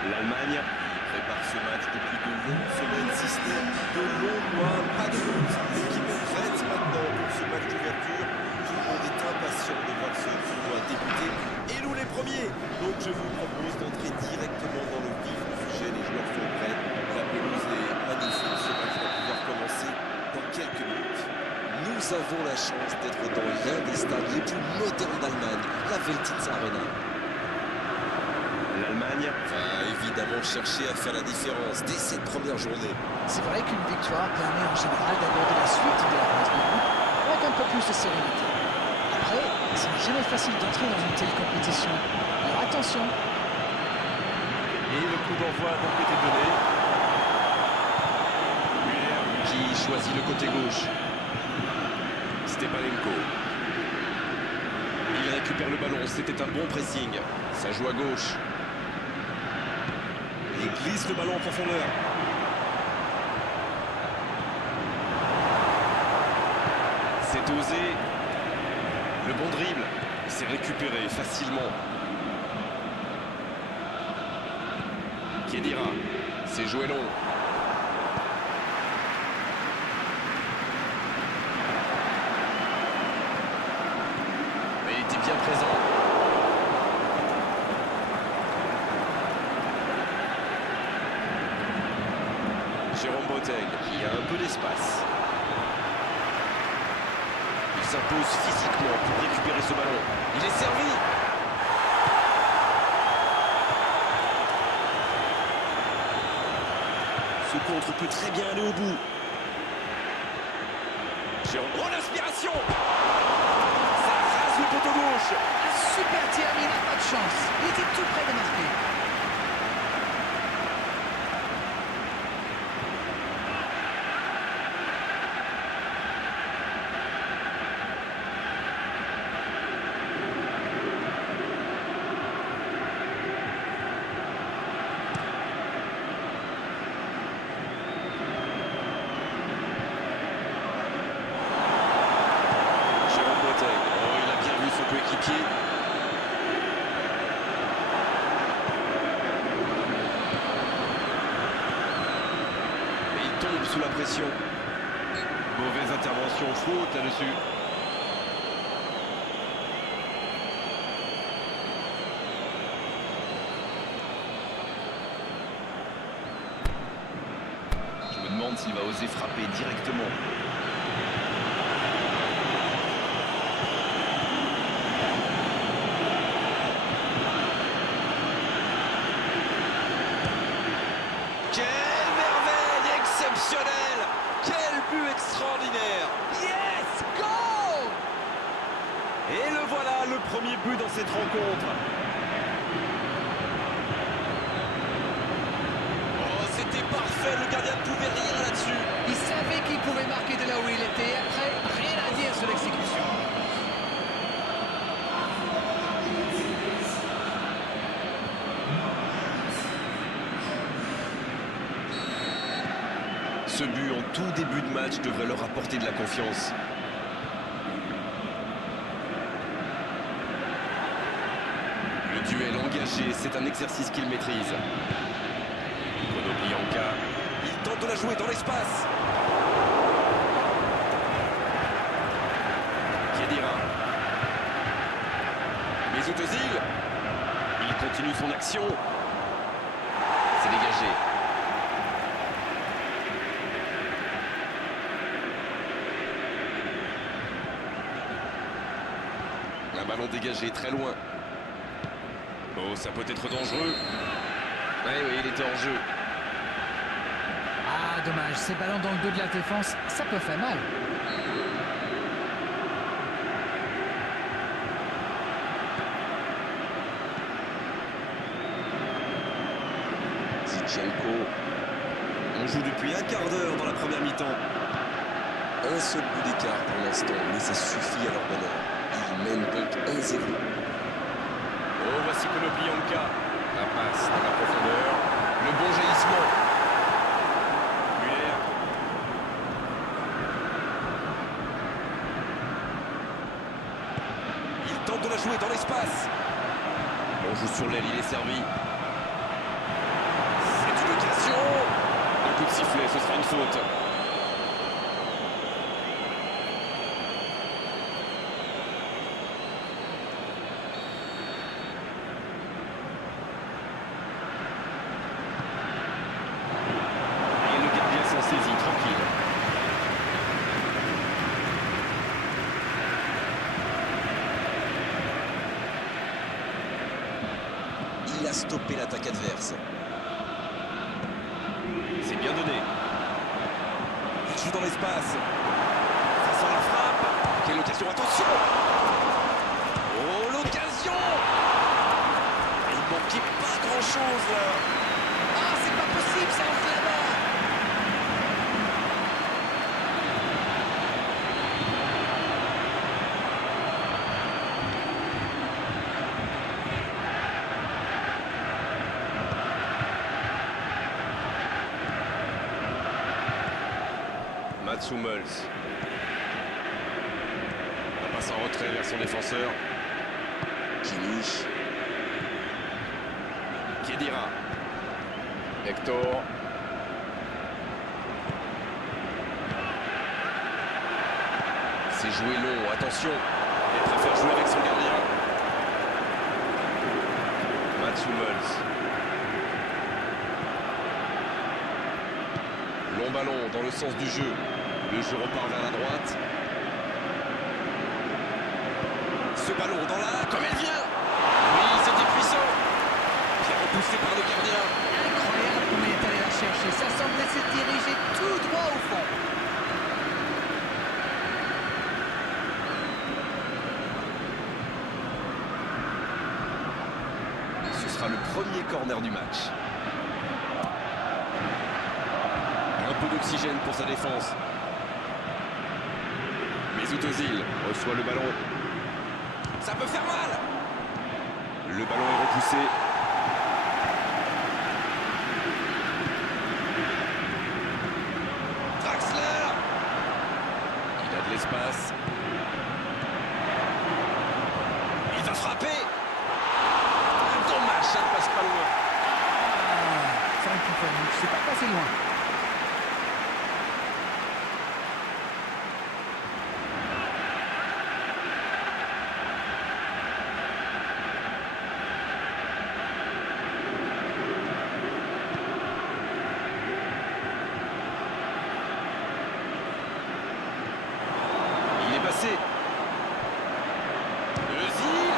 L'Allemagne prépare ce match depuis de longues semaines, si ce n'est de longs mois. Pas de doute, l'équipe est prête maintenant pour ce match d'ouverture. Tout le monde est impatient de voir ce tournoi débuter. Et nous les premiers. Donc je vous propose d'entrer directement dans le vif du sujet. Les joueurs sont prêts. La pelouse est magnifique. Ce match va pouvoir commencer dans quelques minutes. Nous avons la chance d'être dans l'un des stades les plus modernes d'Allemagne, la Veltins Arena. L'Allemagne Va évidemment chercher à faire la différence dès cette première journée. C'est vrai qu'une victoire permet en général d'aborder la suite de la phase de groupe avec un peu plus de sérénité. Après, ce n'est jamais facile d'entrer dans une telle compétition. Alors attention. et le coup d'envoi a donc été donné. Muller Qui choisit le côté gauche. Stepanenko. Il récupère le ballon, c'était un bon pressing. Ça joue à gauche. Il glisse le ballon en profondeur. C'est osé. Le bon dribble. C'est récupéré facilement. Khedira. C'est joué long. Mais il était bien présent. Jérôme Boateng, il y a un peu d'espace. Il s'impose physiquement pour récupérer ce ballon. Il est servi. Ce contre peut très bien aller au bout. Jérôme, oh l'inspiration! Ça rase le poteau gauche. Un super tir, mais il n'a pas de chance. Il était tout près de marquer. Jérôme Boateng, oh il a bien vu son coéquipier. Et il tombe sous la pression. Mauvaise intervention, faute là-dessus. Je me demande s'il va oser frapper directement. Quelle merveille exceptionnelle! Quel but extraordinaire! Yes! Go! Et le voilà, le premier but dans cette rencontre. Oh, c'était parfait, le gardien ne pouvait rien là-dessus. Il savait qu'il pouvait marquer de là où il était. Après, rien à dire sur l'exécution. Ce but en tout début de match devrait leur apporter de la confiance. Le duel engagé, c'est un exercice qu'il maîtrise. Konoplyanka, il tente de la jouer dans l'espace. Khedira. Mesut Özil. Il continue son action. C'est dégagé. Un ballon dégagé très loin. Oh, ça peut être dangereux. Oui, il était hors jeu. Ah, dommage. Ces ballons dans le dos de la défense, ça peut faire mal. Zinchenko. On joue depuis un quart d'heure dans la première mi-temps. Un seul but d'écart pour l'instant, mais ça suffit à leur bonheur. Ils mènent donc 1-0. Oh, voici Konoplyanka. La passe dans la profondeur. Le bon jaillissement. Muller. Il tente de la jouer dans l'espace. On joue sur l'aile, il est servi. sifflet, ce sera une faute. Et le gardien s'en saisit, tranquille. Il a stoppé l'attaque adverse. C'est bien donné. Il joue dans l'espace. Ça sent la frappe. Quelle occasion, attention! Oh, l'occasion! Il manquait pas grand-chose là. Ah, c'est pas possible, ça entre la main. Mats Hummels. La passe en retrait vers son défenseur. Kimmich. Khedira. Hector. C'est joué long, attention. Il préfère jouer avec son gardien. Mats Hummels. Long ballon dans le sens du jeu. Le jeu repart vers la droite. Ce ballon dans la... Comme elle vient! Oui, c'était puissant! Bien repoussé par le gardien. Incroyable comme il est allé la chercher. Ça semblait se diriger tout droit au fond. Ce sera le premier corner du match. Un peu d'oxygène pour sa défense. Mesut Özil reçoit le ballon. Ça peut faire mal. Le ballon est repoussé. Draxler. Il a de l'espace. Il va frapper. Dommage, ça ne passe pas loin. Ah, Frankie, c'est pas passé loin. Il est passé. Özil.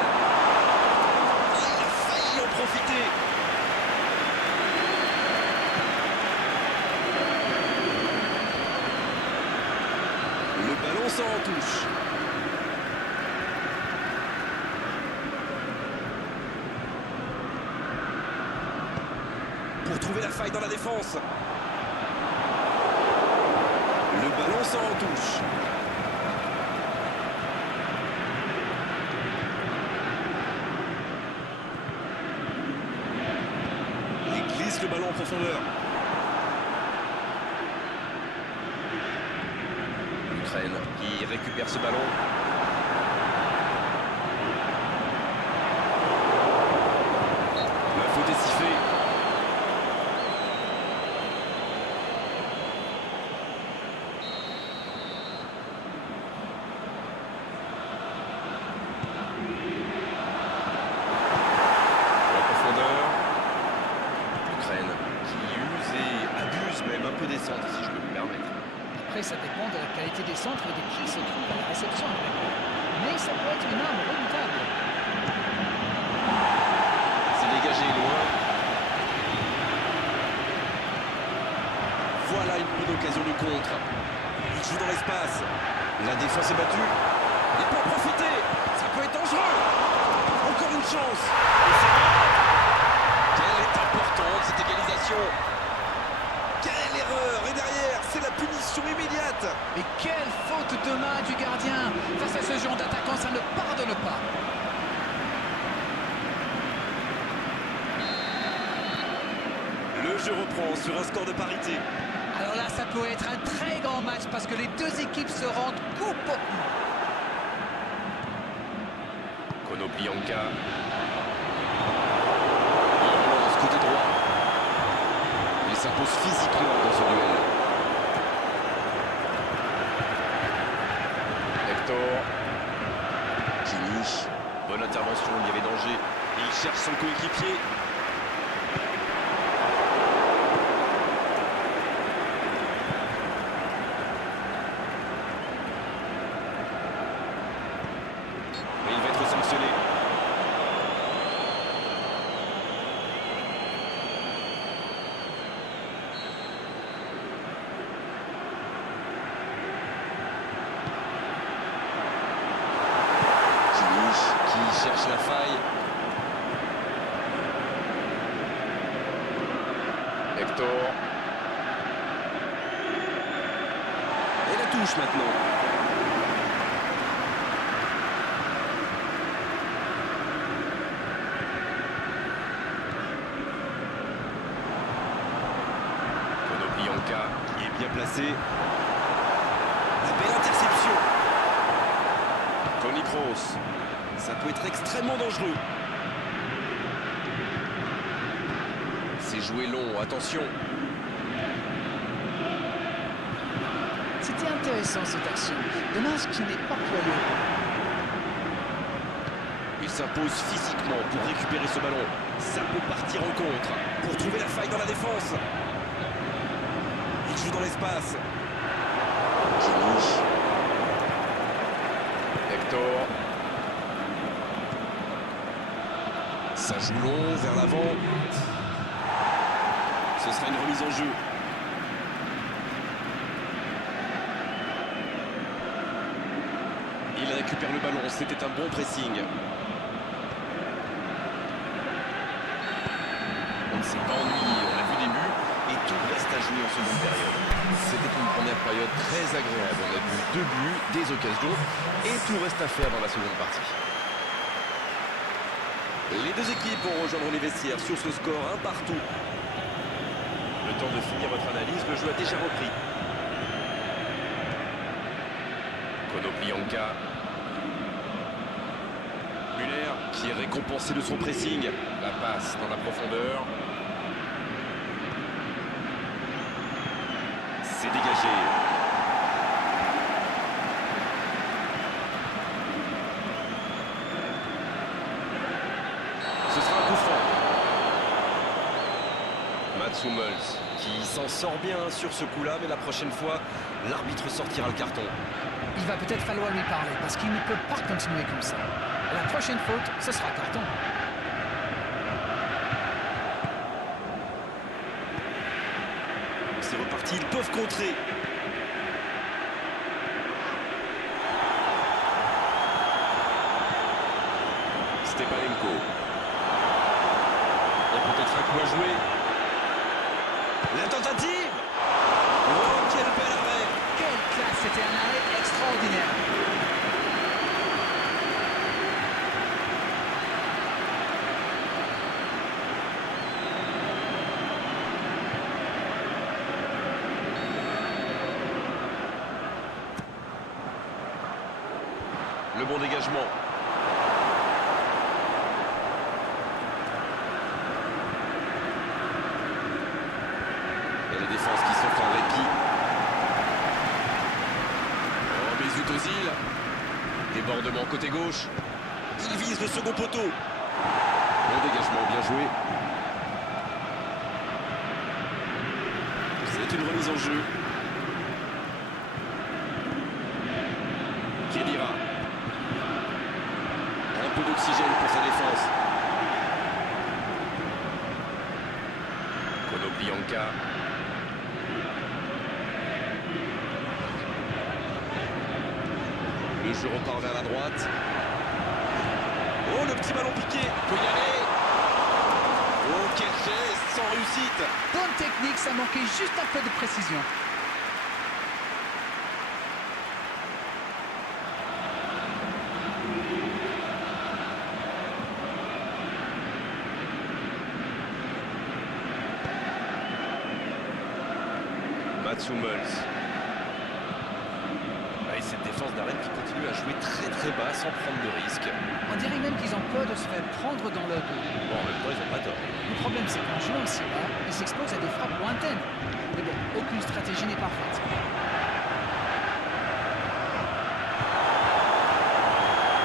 Il a failli en profiter. Le ballon sort en touche. Pour trouver la faille dans la défense. Le ballon sort en touche. Il glisse le ballon en profondeur. L'Ukraine qui récupère ce ballon. La faute est sifflée. En profondeur. L'Ukraine qui use et abuse même un peu des centres, si je peux me permettre. Après, ça dépend de la qualité des centres et de qui se trouve à la réception. Mais ça peut être une arme redoutable. C'est dégagé loin. Voilà une bonne occasion de contre. Il joue dans l'espace. La défense est battue. Il peut en profiter. Ça peut être dangereux. Encore une chance. Et c'est bon. Quelle est importante cette égalisation. Quelle erreur. Et derrière, c'est la punition immédiate. Mais quelle faute de main du gardien. Face à ce genre d'attaquant, ça ne pardonne pas. Le jeu reprend sur un score de parité. Alors là, ça peut être un très grand match parce que les deux équipes se rendent coup pour coup. Konoplyanka. Il relance côté droit. Et ça s'impose physiquement dans ce duel. Hector. Kimmich. Bonne intervention, il y avait danger. Il cherche son coéquipier. Et il va être sanctionné. Kimmich. Qui cherche la faille. Hector. Et la touche maintenant. Konoplyanka qui est bien placé. La belle interception. Toni Kroos. Ça peut être extrêmement dangereux. C'est joué long, attention. C'était intéressant cette action. Dommage qu'il n'ait pas pu aller au bout. Il s'impose physiquement pour récupérer ce ballon. Ça peut partir en contre pour trouver la faille dans la défense. Il joue dans l'espace. Kimmich. Hector. Ça joue long vers l'avant. Ce sera une remise en jeu. Il récupère le ballon, c'était un bon pressing. On ne s'est pas ennuyé, on a vu des buts et tout reste à jouer en seconde période. C'était une première période très agréable. On a vu 2 buts, des occasions et tout reste à faire dans la seconde partie. Les deux équipes vont rejoindre les vestiaires sur ce score 1 partout. Le temps de finir votre analyse, le jeu a déjà repris. Konoplyanka. Müller qui est récompensé de son pressing. La passe dans la profondeur. C'est dégagé. Ce sera un coup franc. Mats Hummels qui s'en sort bien sur ce coup-là, mais la prochaine fois, l'arbitre sortira le carton. Il va peut-être falloir lui parler parce qu'il ne peut pas continuer comme ça. À la prochaine faute, ce sera carton. C'est reparti, ils peuvent contrer. Stepanenko. Il y a peut-être un coup à jouer. La tentative. Oh, quel bel arrêt. Quelle classe, c'était un arrêt extraordinaire. Le bon dégagement. Et la défense qui s'offre un répit. Oh, Mesut Ozil. Débordement côté gauche. Il vise le second poteau. Bon dégagement, bien joué. C'est une remise en jeu. Khedira. Un peu d'oxygène pour sa défense. Konoplyanka. Le jeu repart vers la droite. Oh, le petit ballon piqué. Peut y aller. Oh, quel geste sans réussite. Bonne technique, ça manquait juste un peu de précision. Mats Hummels. Ah, et cette défense n'a Rennes qui continue à jouer très bas sans prendre de risques. On dirait même qu'ils ont peur de se faire prendre dans leur dos. Bon, en même temps, ils n'ont pas tort. Le problème, c'est qu'en jouant si bas, ils s'exposent à des frappes lointaines. Mais bon, aucune stratégie n'est parfaite.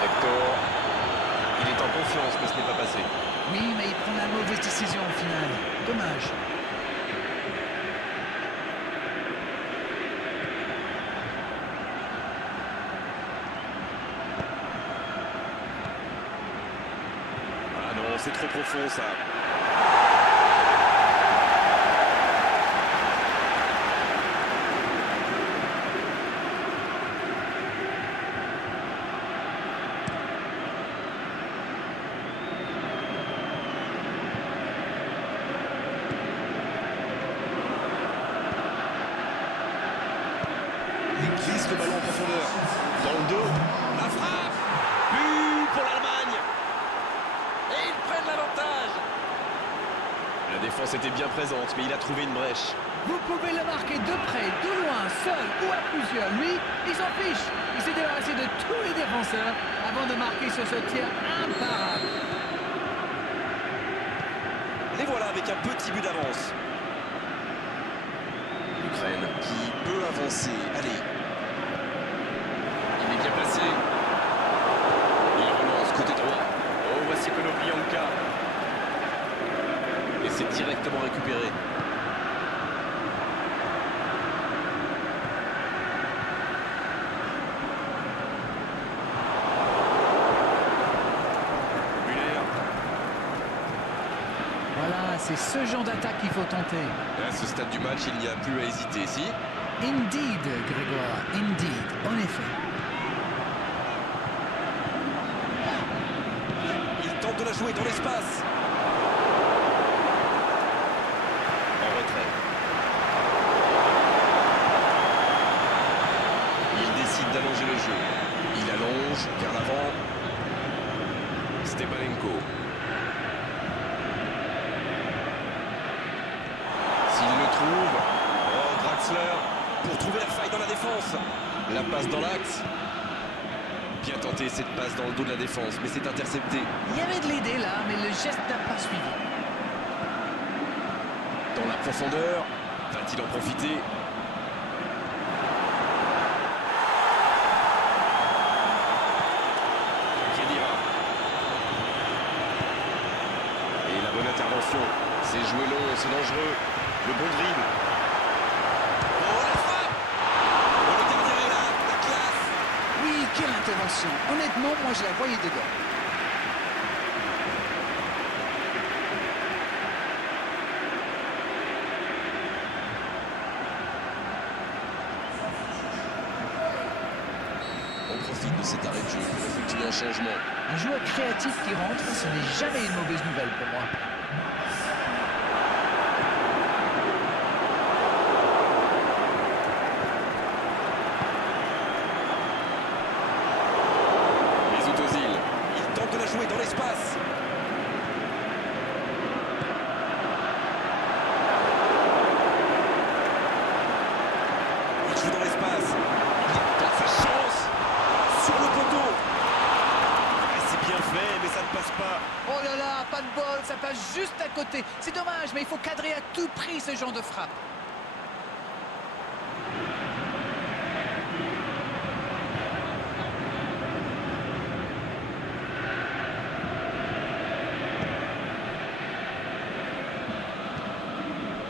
Hector, il est en confiance, mais ce n'est pas passé. Oui, mais il prend la mauvaise décision au final. Dommage. Ah non, c'est trop profond ça. Il glisse le ballon en profondeur. Dans le dos. La frappe. But pour l'Allemagne. Et ils prennent l'avantage. La défense était bien présente, mais il a trouvé une brèche. Vous pouvez le marquer de près, de loin, seul ou à plusieurs. Lui, il s'en fiche. Il s'est débarrassé de tous les défenseurs avant de marquer sur ce tir imparable. Les voilà avec un petit but d'avance. L'Ukraine qui peut avancer. Allez, Il est bien placé. Il relance côté droit. Oh, voici Konoplyanka. Et c'est directement récupéré. Müller. Voilà, c'est ce genre d'attaque qu'il faut tenter. À ce stade du match, il n'y a plus à hésiter. Si. Indeed, Grégoire, indeed, en effet. Il tente de la jouer dans l'espace. En retrait. Il décide d'allonger le jeu. Il allonge vers l'avant. Stepanenko. S'il le trouve. Oh, Draxler. Pour trouver la faille dans la défense. La passe dans l'axe. Bien tenté cette passe dans le dos de la défense, mais c'est intercepté. Il y avait de l'idée là, mais le geste n'a pas suivi. Dans la profondeur, va-t-il en profiter? Khedira. Et la bonne intervention. C'est joué long, c'est dangereux. Le bon dribble. Oh, la frappe! Oh, le gardien est là, la classe! Oui, quelle intervention. Honnêtement, moi je la voyais dedans. on profite de cet arrêt de jeu pour effectuer un changement. Un joueur créatif qui rentre, ce n'est jamais une mauvaise nouvelle pour moi. Mesut Özil. Il tente de la jouer dans l'espace. Il joue dans l'espace. Il tente sa chance. Sur le poteau. Et c'est bien fait, mais ça ne passe pas. Oh là là, pas de bol, ça passe juste à côté. C'est dommage, mais il faut cadrer à tout prix ce genre de frappe.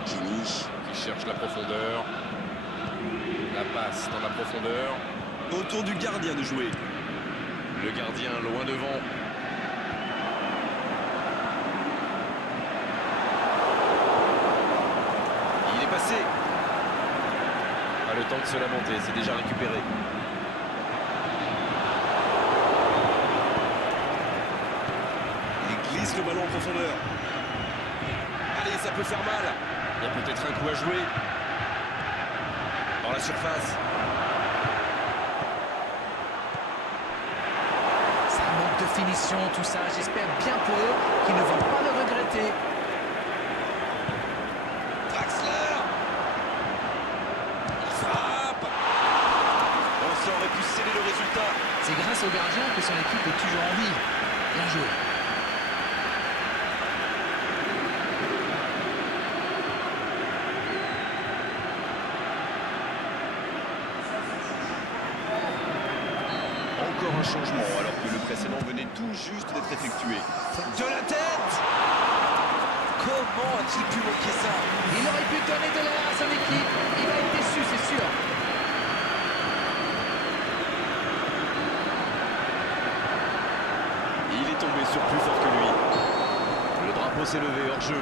Kini, Qui cherche la profondeur. La passe dans la profondeur. Autour du gardien de jouer. Le gardien loin devant. Il est passé. Pas le temps de se lamenter, c'est déjà récupéré. Il glisse le ballon en profondeur. Allez, ça peut faire mal. Il y a peut-être un coup à jouer. Dans la surface. Ça manque de finition, tout ça. J'espère bien pour eux qu'ils ne vont pas le regretter. Draxler. Il frappe. Oh, ça aurait pu sceller le résultat. C'est grâce au gardien que son équipe est toujours en vie. Bien joué. Encore un changement alors que le précédent venait tout juste d'être effectué. De la tête! Comment a-t-il pu manquer ça? Il aurait pu donner de l'air à son équipe. Il va être déçu, c'est sûr. Il est tombé sur plus fort que lui. Le drapeau s'est levé hors jeu.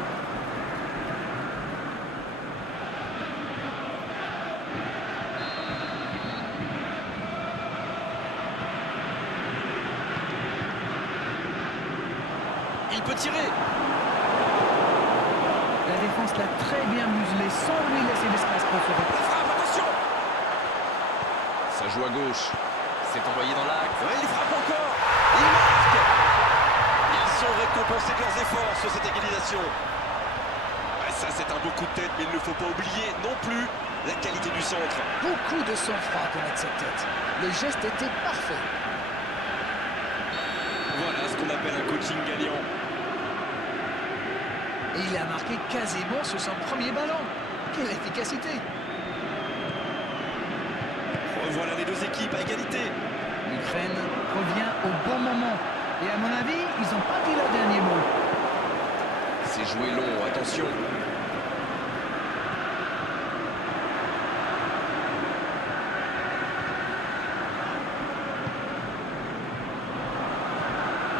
Il peut tirer! La défense l'a très bien muselé sans lui laisser l'espace pour se La répondre. frappe, attention! Ça joue à gauche. C'est envoyé dans l'axe. Ouais, il frappe encore! Il marque! Ils sont récompensés de leurs efforts sur cette égalisation. Ah, ça, c'est un beau coup de tête, mais il ne faut pas oublier non plus la qualité du centre. Beaucoup de sang-froid pour mettre cette tête. Le geste était parfait. Voilà ce qu'on appelle un coaching gagnant. Et il a marqué quasiment sur son premier ballon. Quelle efficacité! Revoilà les deux équipes à égalité. L'Ukraine revient au bon moment. Et à mon avis, ils n'ont pas dit leur dernier mot. C'est joué long, attention.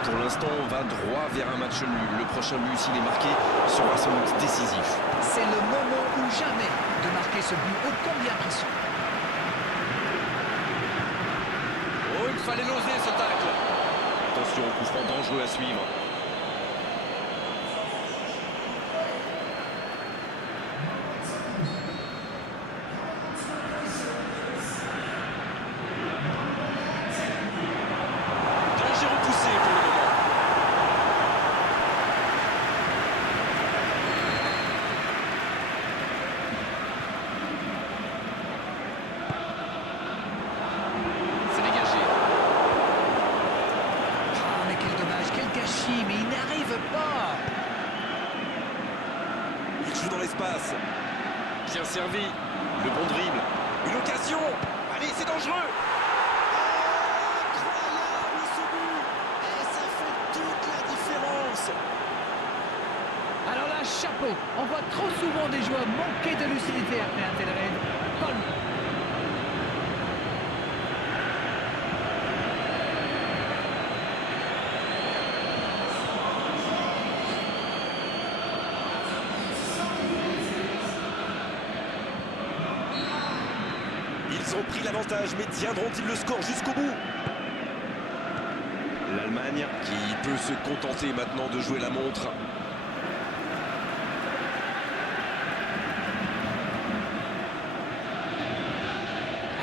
Pour l'instant, on va droit vers un match nul. Le prochain but, s'il est marqué, sera sans doute décisif. C'est le moment ou jamais de marquer ce but ô combien pressant. Oh, il fallait l'oser ce tacle! Attention, coup franc dangereux à suivre. Danger repoussé pour le moment. C'est dégagé. Ah, mais quel dommage, quel gâchis, mais il n'arrive pas. Il joue dans l'espace. Bien servi. Le bon dribble. Une occasion! Allez, c'est dangereux! Incroyable ce but. Et ça fait toute la différence. Alors là, chapeau. On voit trop souvent des joueurs manquer de lucidité après un tel raid. Bonne. Ils ont pris l'avantage, mais tiendront-ils le score jusqu'au bout? L'Allemagne qui peut se contenter maintenant de jouer la montre.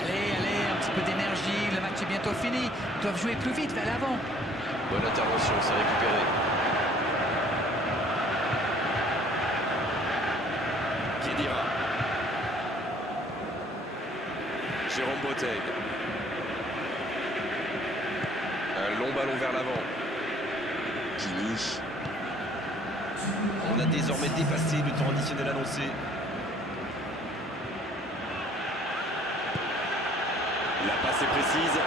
Allez, un petit peu d'énergie. Le match est bientôt fini. Ils doivent jouer plus vite vers l'avant. Bonne intervention, c'est récupéré. Khedira. Jérôme Boateng. Un long ballon vers l'avant. Kimmich. On a désormais dépassé le temps additionnel annoncé. La passe est précise.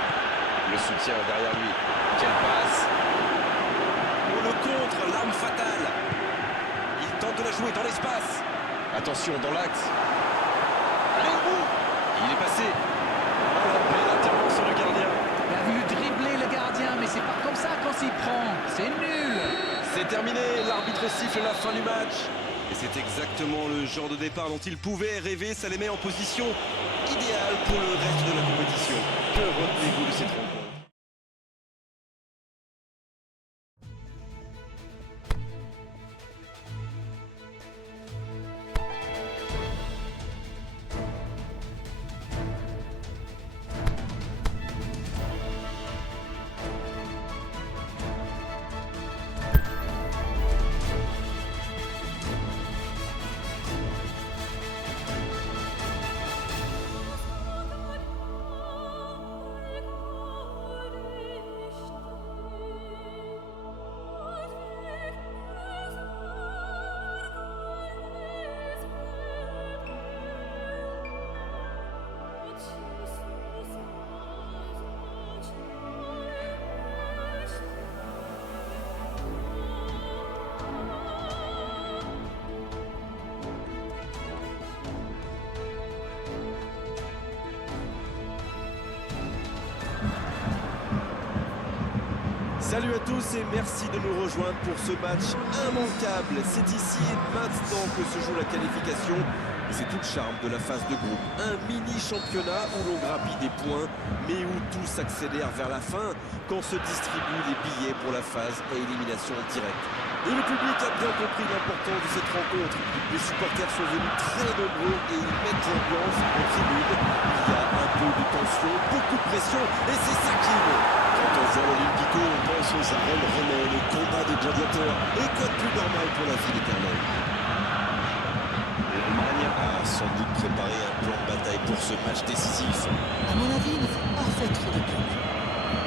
Le soutien derrière lui. Quelle passe! Oh, le contre, l'arme fatale! Il tente de la jouer dans l'espace. Attention, dans l'axe. Allez au bout! Il est passé. Oh, la belle intervention du gardien. Il a voulu dribbler le gardien, mais c'est pas comme ça qu'on s'y prend. C'est nul. C'est terminé, l'arbitre siffle la fin du match. Et c'est exactement le genre de départ dont il pouvait rêver, ça les met en position idéale pour le reste de la compétition. Que retenez-vous de cette rencontre? Salut à tous et merci de nous rejoindre pour ce match immanquable. C'est ici et maintenant que se joue la qualification. Et c'est tout le charme de la phase de groupe. Un mini-championnat où l'on grappille des points, mais où tout s'accélère vers la fin quand se distribuent les billets pour la phase à élimination directe. Et le public a bien compris l'importance de cette rencontre. Les supporters sont venus très nombreux et ils mettent l'ambiance en tribune. Il y a un peu de tension, beaucoup de pression et c'est ça qui est bon. Quand on voit l'Olympico, on pense aux arènes romaines, aux combats des gladiateurs. Et quoi de plus normal pour la ville éternelle? L'Allemagne a sans doute préparé un plan de bataille pour ce match décisif. À mon avis, il ne faut pas faire trop de pub.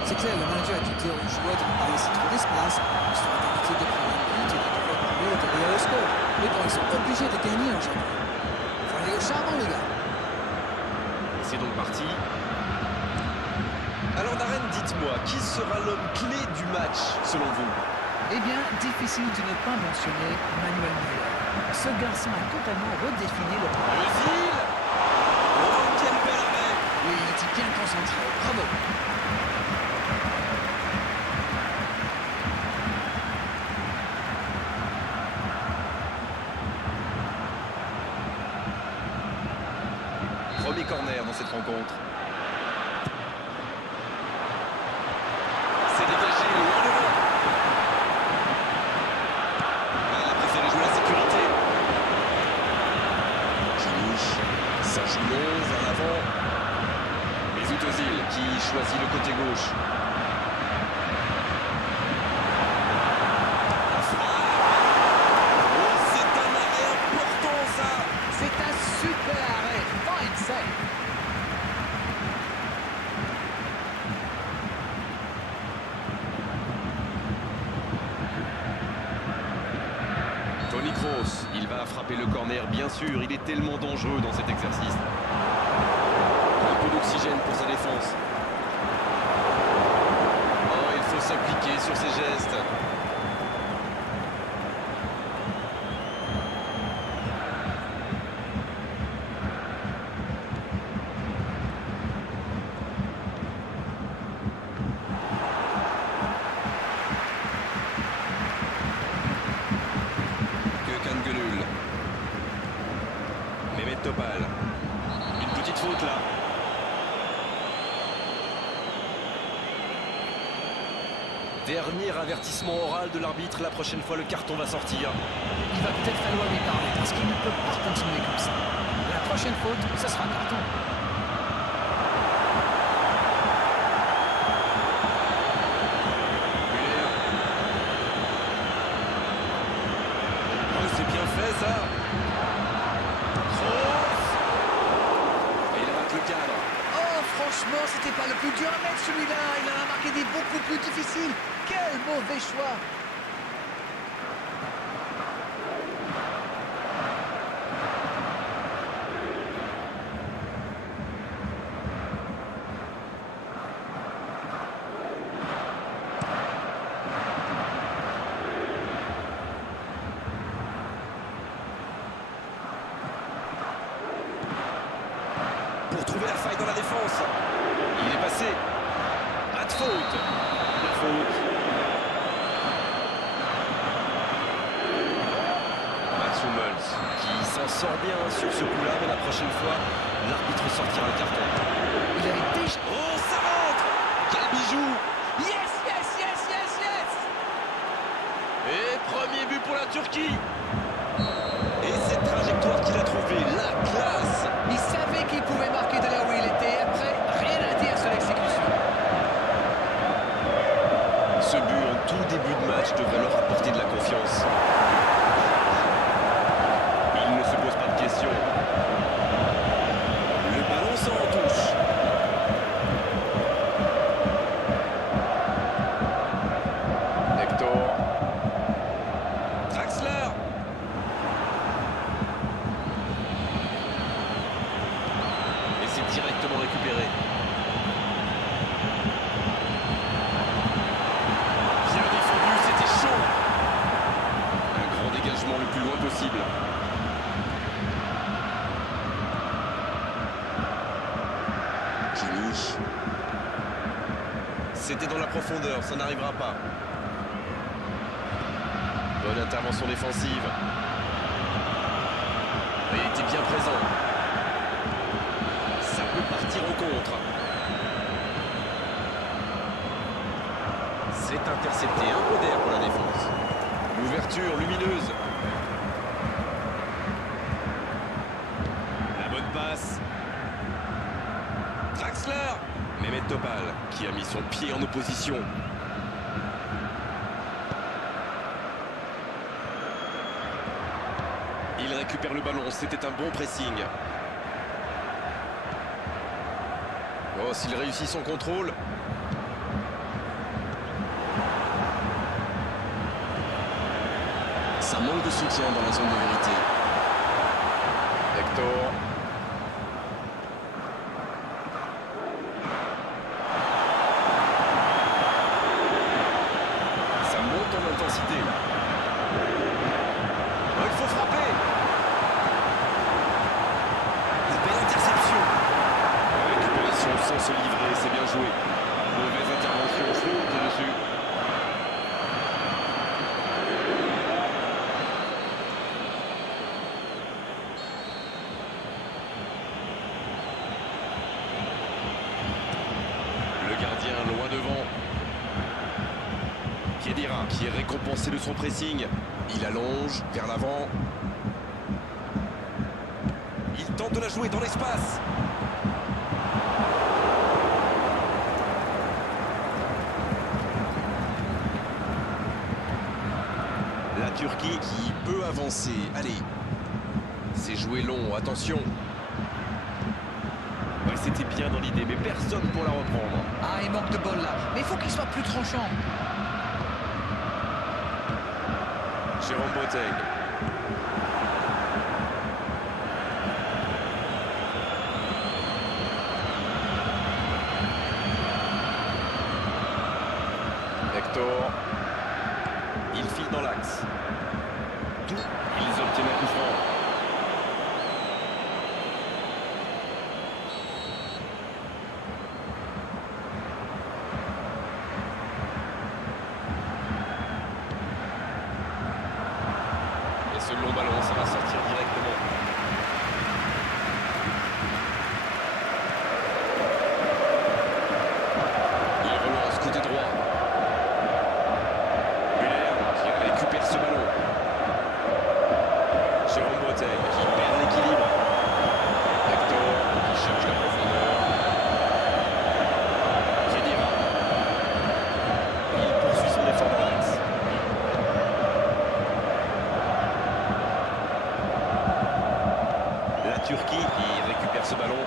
C'est clair, le manager a dû dire aux joueurs de ne pas laisser trop d'espace, histoire d'éviter de prendre un but et de devoir courir derrière le score. Mais bon, ils sont obligés de gagner aujourd'hui. Il faut aller au charbon, les gars. C'est donc parti. Alors Darren, dites-moi, qui sera l'homme clé du match selon vous? Eh bien, difficile de ne pas mentionner Manuel Neuer. Ce garçon a totalement redéfini le plan. Özil. Oh, quel bel arrêt. Oui, il était bien concentré. Bravo. Premier corner dans cette rencontre. C'est dégagé loin devant. Elle a préféré jouer la sécurité. Kimi, ça joue long vers l'avant. Mesut Özil qui choisit le côté gauche. La frappe. Oh, c'est un arrêt important ça. C'est un super arrêt. Fine save. Toni Kroos, il va frapper le corner bien sûr, il est tellement dangereux dans cet exercice. Un peu d'oxygène pour sa défense. Oh, il faut s'appliquer sur ses gestes. Gökhan Gönül. Mehmet Topal. Une petite faute là. Dernier avertissement oral de l'arbitre, la prochaine fois le carton va sortir. Il va peut-être falloir lui parler parce qu'il ne peut pas continuer comme ça. La prochaine faute, ce sera carton. Müller. Oh, c'est bien fait ça. Kroos. Et il rate le cadre. Oh, franchement, c'était pas le plus dur à mettre celui-là. Il en a marqué des beaucoup plus difficiles. Quel mauvais choix. Pour trouver la faille dans la défense. Il est passé. Pas de faute. La faute. Mats Hummels qui s'en sort bien sur ce coup-là, mais la prochaine fois, l'arbitre sortira le carton. Il avait déjà... Oh, ça rentre. Quel bijou. Yes, yes, yes, yes, yes. Et premier but pour la Turquie. Et cette trajectoire qu'il a trouvée, la classe. Il savait qu'il pouvait marquer de là où il était. Après, rien à dire sur l'exécution. Ce but en tout début de match devrait leur apporter de la confiance. Il ne se pose pas de questions. Le ballon s'en touche. Hector. Draxler. Et c'est directement récupéré. Bien défendu, c'était chaud. Un grand dégagement le plus loin possible. Kimi. C'était dans la profondeur, ça n'arrivera pas. Bonne intervention défensive. Il était bien présent. Ça peut partir en contre. C'est intercepté, un peu d'air pour la défense. L'ouverture lumineuse. La bonne passe. Draxler. Mehmet Topal qui a mis son pied en opposition. Il récupère le ballon, c'était un bon pressing. Oh, s'il réussit son contrôle. Ça manque de soutien dans la zone de vérité. Hector. Ça monte en intensité là. Oh, il faut frapper. La belle interception. Récupération sans se livrer, c'est bien joué. Mauvaise intervention, faute dessus. Loin devant. Khedira qui est récompensé de son pressing. Il allonge vers l'avant. Il tente de la jouer dans l'espace. La Turquie Qui peut avancer. Allez. s'est joué long, attention. Ouais, c'était bien dans l'idée, mais personne pour la reprendre. Ah, il manque de bol là. Mais il faut qu'il soit plus tranchant. Jérôme Boateng. Hector. Il file dans l'axe. D'où ils obtiennent un coup franc. Et ce long ballon, ça va sortir directement. Il relance côté droit. Muller qui récupère ce ballon. Jérôme Boateng qui perd l'équilibre. Hector qui cherche la profondeur. Khedira. Il poursuit son effort dans l'axe. La Turquie qui récupère ce ballon.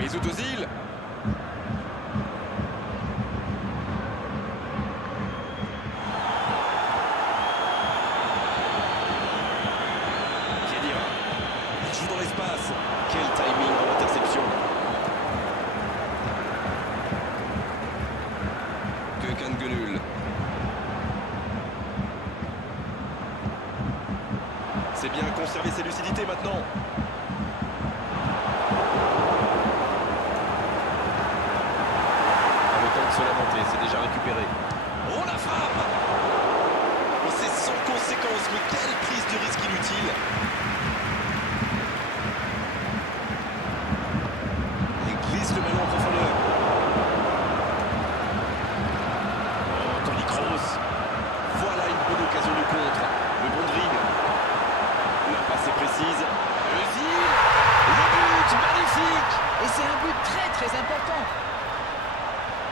Mesut Özil. Khedira. Il joue dans l'espace. Quel timing dans l'interception. Gökhan Gönül. C'est bien conserver ses lucidités maintenant. Le temps de se lamenter, c'est déjà récupéré. Oh la frappe! Oh, c'est sans conséquence, mais quelle prise de risque inutile! Il glisse le ballon en profondeur. Oh, Toni Kroos. Voilà une bonne occasion de contre. Le bon dribble. La passe est précise. Özil. Le but, magnifique! Et c'est un but très très important.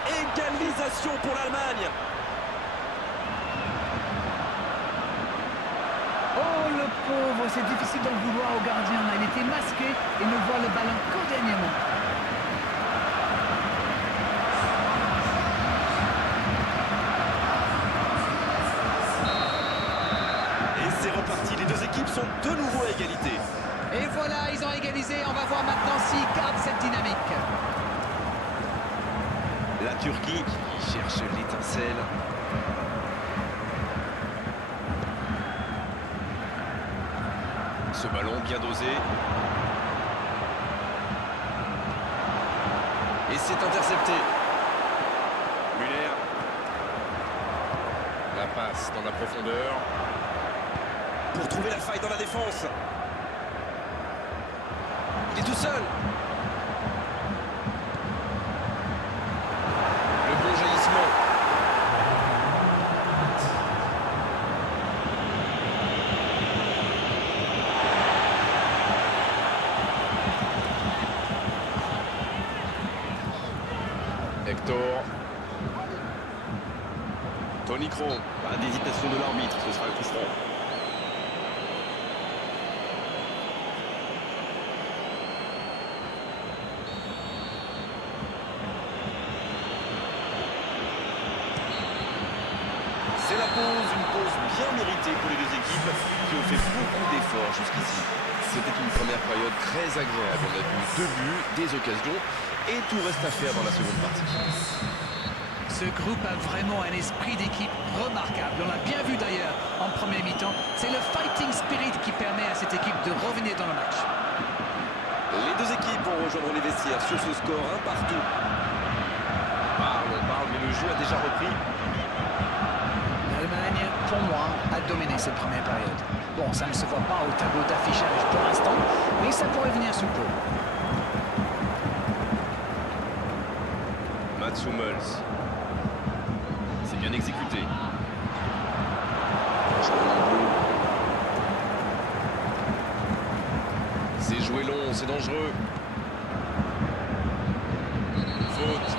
Égalisation pour l'Allemagne. Oh le pauvre, c'est difficile d'en vouloir au gardien là. Il était masqué et ne voit le ballon qu'au dernier moment. Et c'est reparti, les deux équipes sont de nouveau à égalité. Et voilà, ils ont égalisé. On va voir maintenant s'ils gardent cette dynamique. La Turquie qui cherche l'étincelle. Ce ballon bien dosé. Et c'est intercepté. Muller. La passe dans la profondeur. Pour trouver la faille dans la défense. Il est tout seul. Le bon jaillissement. Hector. Toni Kroos. Pas d'hésitation de l'arbitre, ce sera un coup franc. C'est la pause, une pause bien méritée pour les deux équipes qui ont fait beaucoup d'efforts jusqu'ici. C'était une première période très agréable. On a vu 2 buts, des occasions et tout reste à faire dans la seconde partie. Ce groupe a vraiment un esprit d'équipe remarquable. On l'a bien vu d'ailleurs en premier mi-temps. C'est le fighting spirit qui permet à cette équipe de revenir dans le match. Les deux équipes vont rejoindre les vestiaires sur ce score un partout. On parle, mais le jeu a déjà repris. L'Allemagne, pour moi, a dominé cette première période. Bon, ça ne se voit pas au tableau d'affichage pour l'instant, mais ça pourrait venir sous peu. Mats Hummels. C'est bien exécuté. C'est joué long, c'est dangereux. Faute.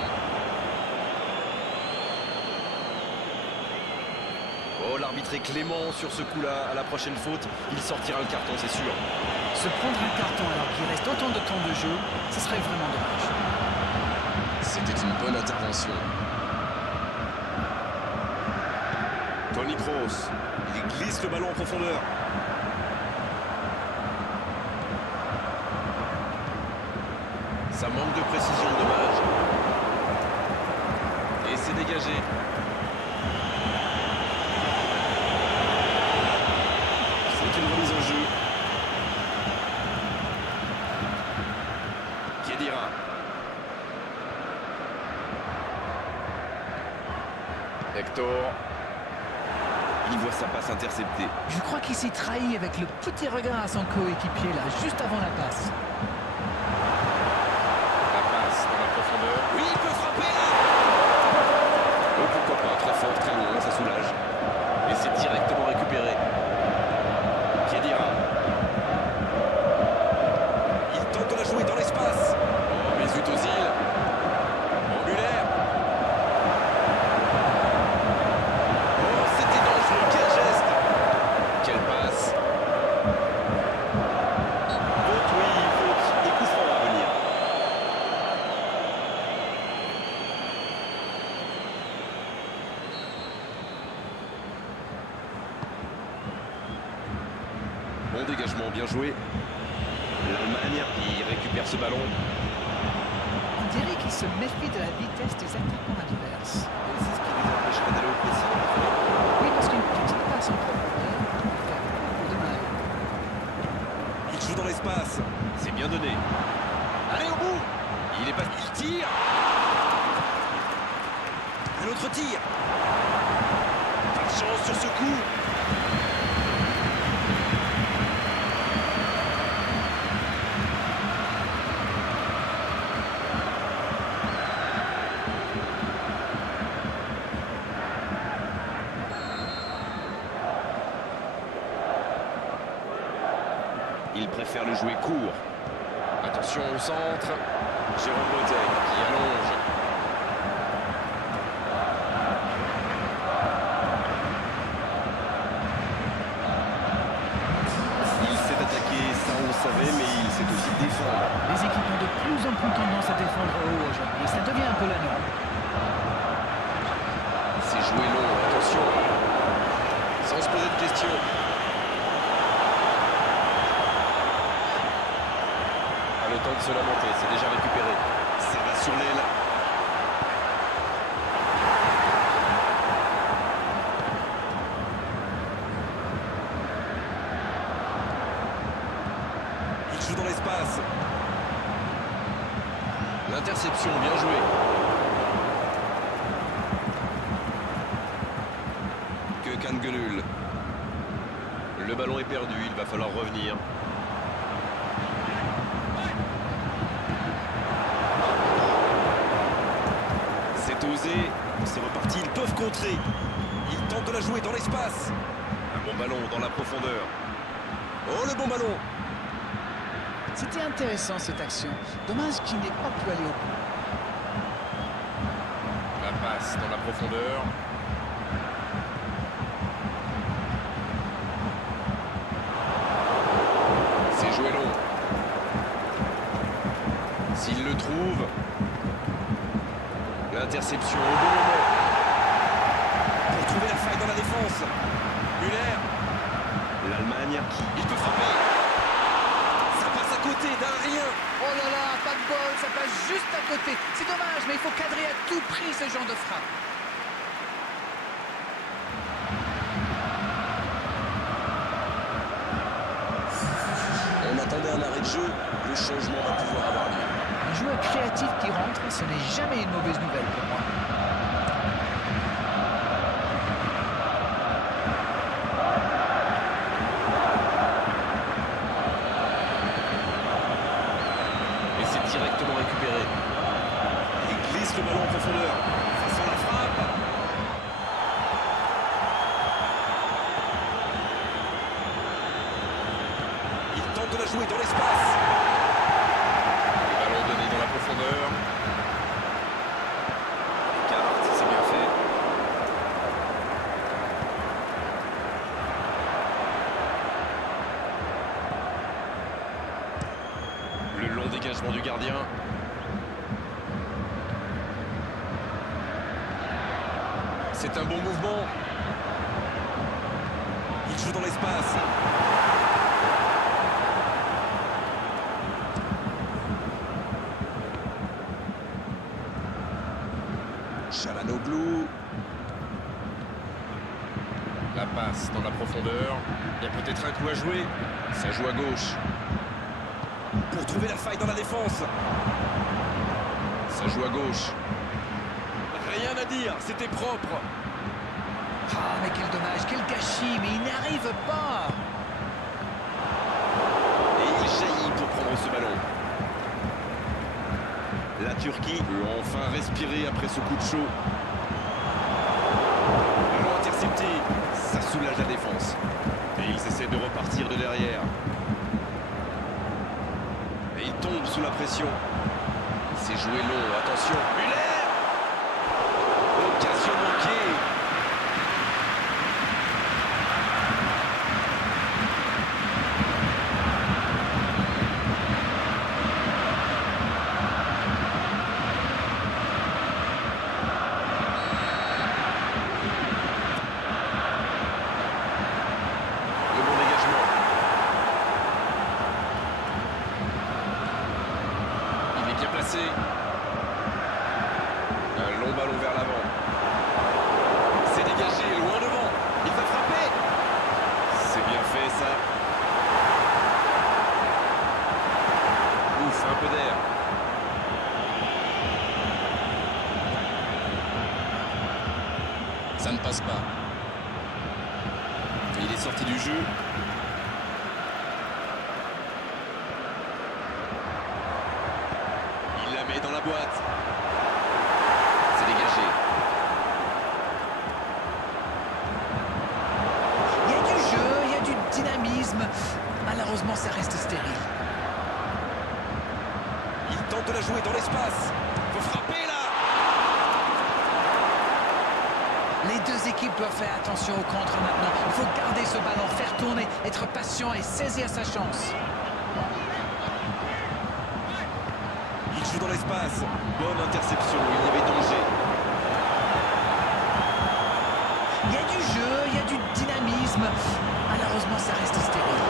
Oh, l'arbitre est clément sur ce coup-là. À la prochaine faute, il sortira le carton, c'est sûr. Se prendre un carton alors qu'il reste autant de temps de jeu, ce serait vraiment dommage. C'était une bonne intervention. Toni Kroos. Il glisse le ballon en profondeur. Ça manque de précision, dommage. Et c'est dégagé. C'est une remise en jeu. Khedira. Hector. Il voit sa passe interceptée. Je crois qu'il s'est trahi avec le petit regard à son coéquipier là, juste avant la passe. La passe dans la profondeur. Oui, il peut frapper là. Oh, pourquoi pas, très fort, très loin, ça soulage. Et c'est directement récupéré. Khedira. Il tente de la jouer dans l'espace. Oh, Mesut Ozil. Oh, Muller. Oh, c'était dangereux, quel geste. Quelle passe. Faute, oui, faute. Et coup franc à venir. Bon dégagement, bien joué. L'Allemagne qui récupère ce ballon. On dirait qu'il se méfie de la vitesse des attaquants adverses. Et c'est ce qui les empêcherait d'aller au pressing. Oui, parce qu'une petite passe en profondeur peut faire beaucoup de mal. Il joue dans l'espace. C'est bien donné. Allez au bout. Il est pas. Il tire. Un autre tir. Pas de chance sur ce coup. Il préfère le jouer court. Attention au centre. Jérôme Boateng qui allonge. Il s'est attaqué, ça on le savait, mais il sait aussi défendre. Les équipes ont de plus en plus tendance à défendre haut aujourd'hui. Ça devient un peu la norme. C'est joué long, attention. Sans se poser de questions. Le temps de se lamenter, c'est déjà récupéré. Ça va sur l'aile. L'interception, bien joué. Gökhan Gönül. Le ballon est perdu, il va falloir revenir. C'est osé, c'est reparti, ils peuvent contrer. Ils tentent de la jouer dans l'espace. Un bon ballon dans la profondeur. Oh, le bon ballon! C'était intéressant cette action. Dommage qu'il n'ait pas pu aller au bout. La passe dans la profondeur. C'est joué long. S'il le trouve. L'interception au bon moment. Pour trouver la faille dans la défense. Müller. L'Allemagne qui... Il peut frapper. Ça passe à côté d'un rien. Oh là là, pas de bol, ça passe juste à côté. C'est dommage, mais il faut cadrer à tout prix ce genre de frappe. On attendait un arrêt de jeu, le changement va pouvoir avoir lieu. Un joueur créatif qui rentre, ce n'est jamais une mauvaise nouvelle pour moi. Et c'est directement récupéré. Il glisse le ballon en profondeur. Ça sent la frappe. Il tente de la jouer dans l'espace. Le ballon donné dans la profondeur. L'écart, c'est bien fait. Le long dégagement du gardien. C'est un bon mouvement. Il joue dans l'espace. Çalhanoğlu. La passe dans la profondeur. Il y a peut-être un coup à jouer. Ça joue à gauche. Pour trouver la faille dans la défense. Ça joue à gauche. Rien à dire, c'était propre. Ah, mais quel dommage, quel gâchis, mais il n'arrive pas. Et il jaillit pour prendre ce ballon. La Turquie peut enfin respirer après ce coup de chaud. Ballon intercepté, ça soulage la défense. Et ils essaient de repartir de derrière. Et ils tombent sous la pression. C'est joué long, attention. Müller! Occasion manquée. Le bon dégagement. Il est bien placé. Un long ballon vers l'avant. C'est dégagé, loin devant. Il va frapper. C'est bien fait ça. Ouf, un peu d'air. Ça ne passe pas. Il est sorti du jeu. Il la met dans la boîte. C'est dégagé. Il y a du jeu, il y a du dynamisme. Malheureusement, ça reste stérile. Il tente de la jouer dans l'espace. Faut frapper là. Les deux équipes doivent faire attention au contre maintenant. Il faut garder ce ballon, faire tourner, être patient et saisir sa chance. Il joue dans l'espace. Bonne interception, il y avait danger. Il y a du jeu, il y a du dynamisme. Malheureusement, ça reste stérile.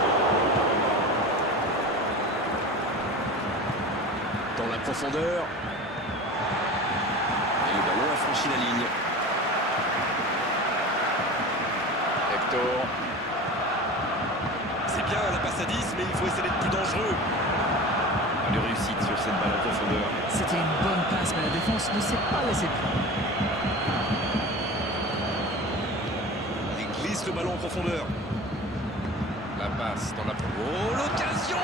Dans la profondeur. Et le ballon a franchi la ligne. Hector. C'est bien la passe à 10, mais il faut essayer d'être plus dangereux. Pas de réussite sur cette balle en profondeur. C'était une bonne passe, mais la défense ne s'est pas laissée prendre. Il glisse le ballon en profondeur. La passe dans la... Oh, l'occasion!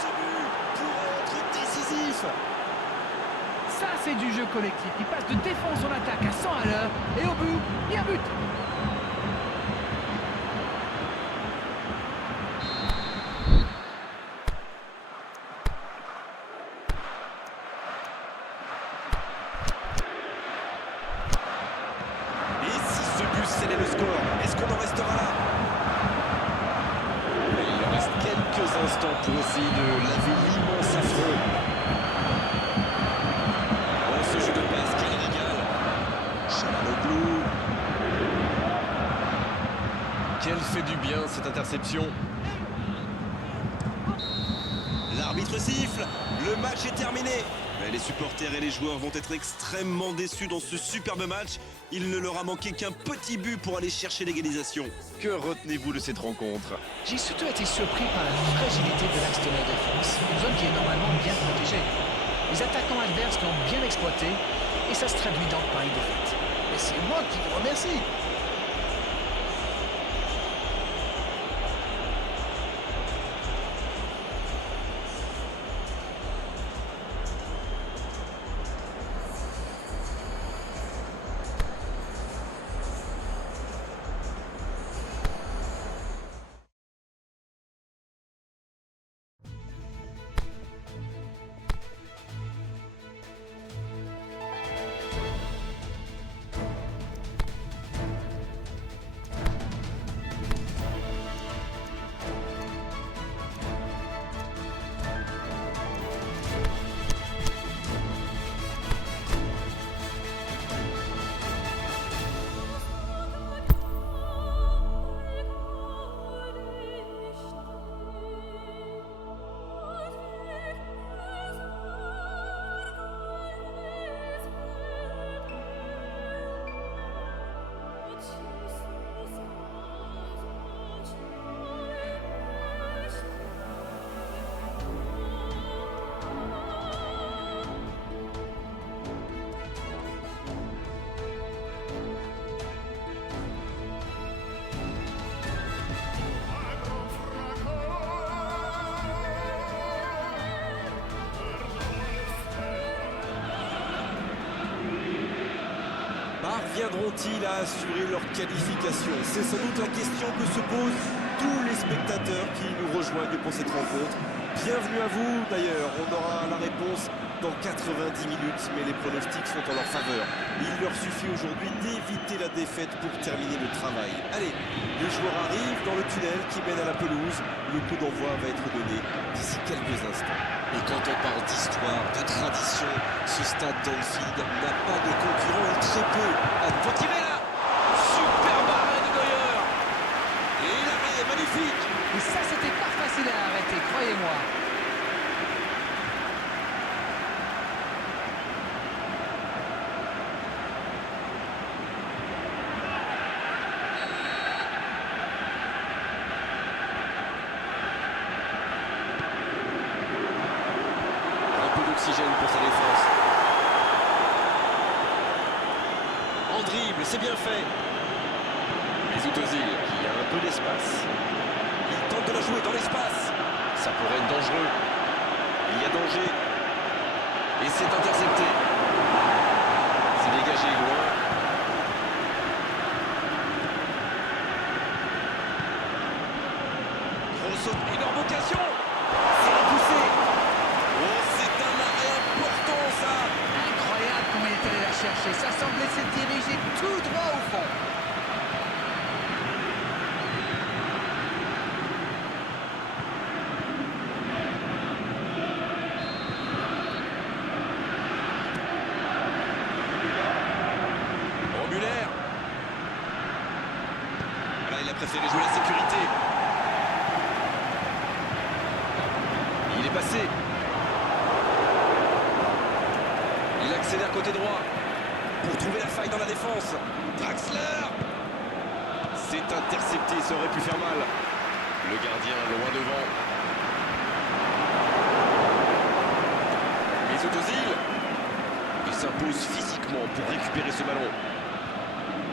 Ce but pourrait être décisif. Ça, c'est du jeu collectif. Il passe de défense en attaque à 100 à l'heure. Et au but, il y a un but. Et si ce but scellait le score, est-ce qu'on en restera là? Il reste quelques instants pour essayer de laver l'immense affront. Oh, ce jeu de passe, quel régal! Chalanoglu. Quel fait du bien cette interception. L'arbitre siffle, le match est terminé. Mais les supporters et les joueurs vont être extrêmement déçus dans ce superbe match. Il ne leur a manqué qu'un petit but pour aller chercher l'égalisation. Que retenez-vous de cette rencontre? J'ai surtout été surpris par la fragilité de l'axe de la défense, une zone qui est normalement bien protégée. Les attaquants adverses l'ont bien exploité et ça se traduit donc par une défaite. Mais c'est moi qui vous remercie. Parviendront-ils à assurer leur qualification? C'est sans doute la question que se posent tous les spectateurs qui nous rejoignent pour cette rencontre. Bienvenue à vous d'ailleurs, on aura la réponse dans 90 minutes, mais les pronostics sont en leur faveur. Il leur suffit aujourd'hui d'éviter la défaite pour terminer le travail. Allez, les joueurs arrivent dans le tunnel qui mène à la pelouse. Le coup d'envoi va être donné d'ici quelques instants. Et quand on parle d'histoire, de tradition, ce stade d'Anfield n'a pas de concurrent ou très peu. Faut tirer là! Superbe arrêt de Neuer! Et l'arrêt est magnifique! Et ça, c'était pas facile à arrêter, croyez-moi. Un peu d'oxygène pour sa défense. En dribble, c'est bien fait. Mesut Özil qui a un peu d'espace. Il tente de la jouer dans l'espace. Ça pourrait être dangereux. Il y a danger. Et c'est intercepté. C'est dégagé loin. Grosse énorme occasion. C'est repoussé. Oh, c'est un arrêt important ça. Incroyable comment il est allé la chercher. Ça semblait se diriger tout droit au fond. Muller. Là, il a préféré jouer la sécurité. Il est passé. Il accélère côté droit pour trouver la faille dans la défense. Draxler. C'est intercepté, ça aurait pu faire mal. Le gardien loin devant. Mesut Ozil. Il s'impose physiquement pour récupérer ce ballon.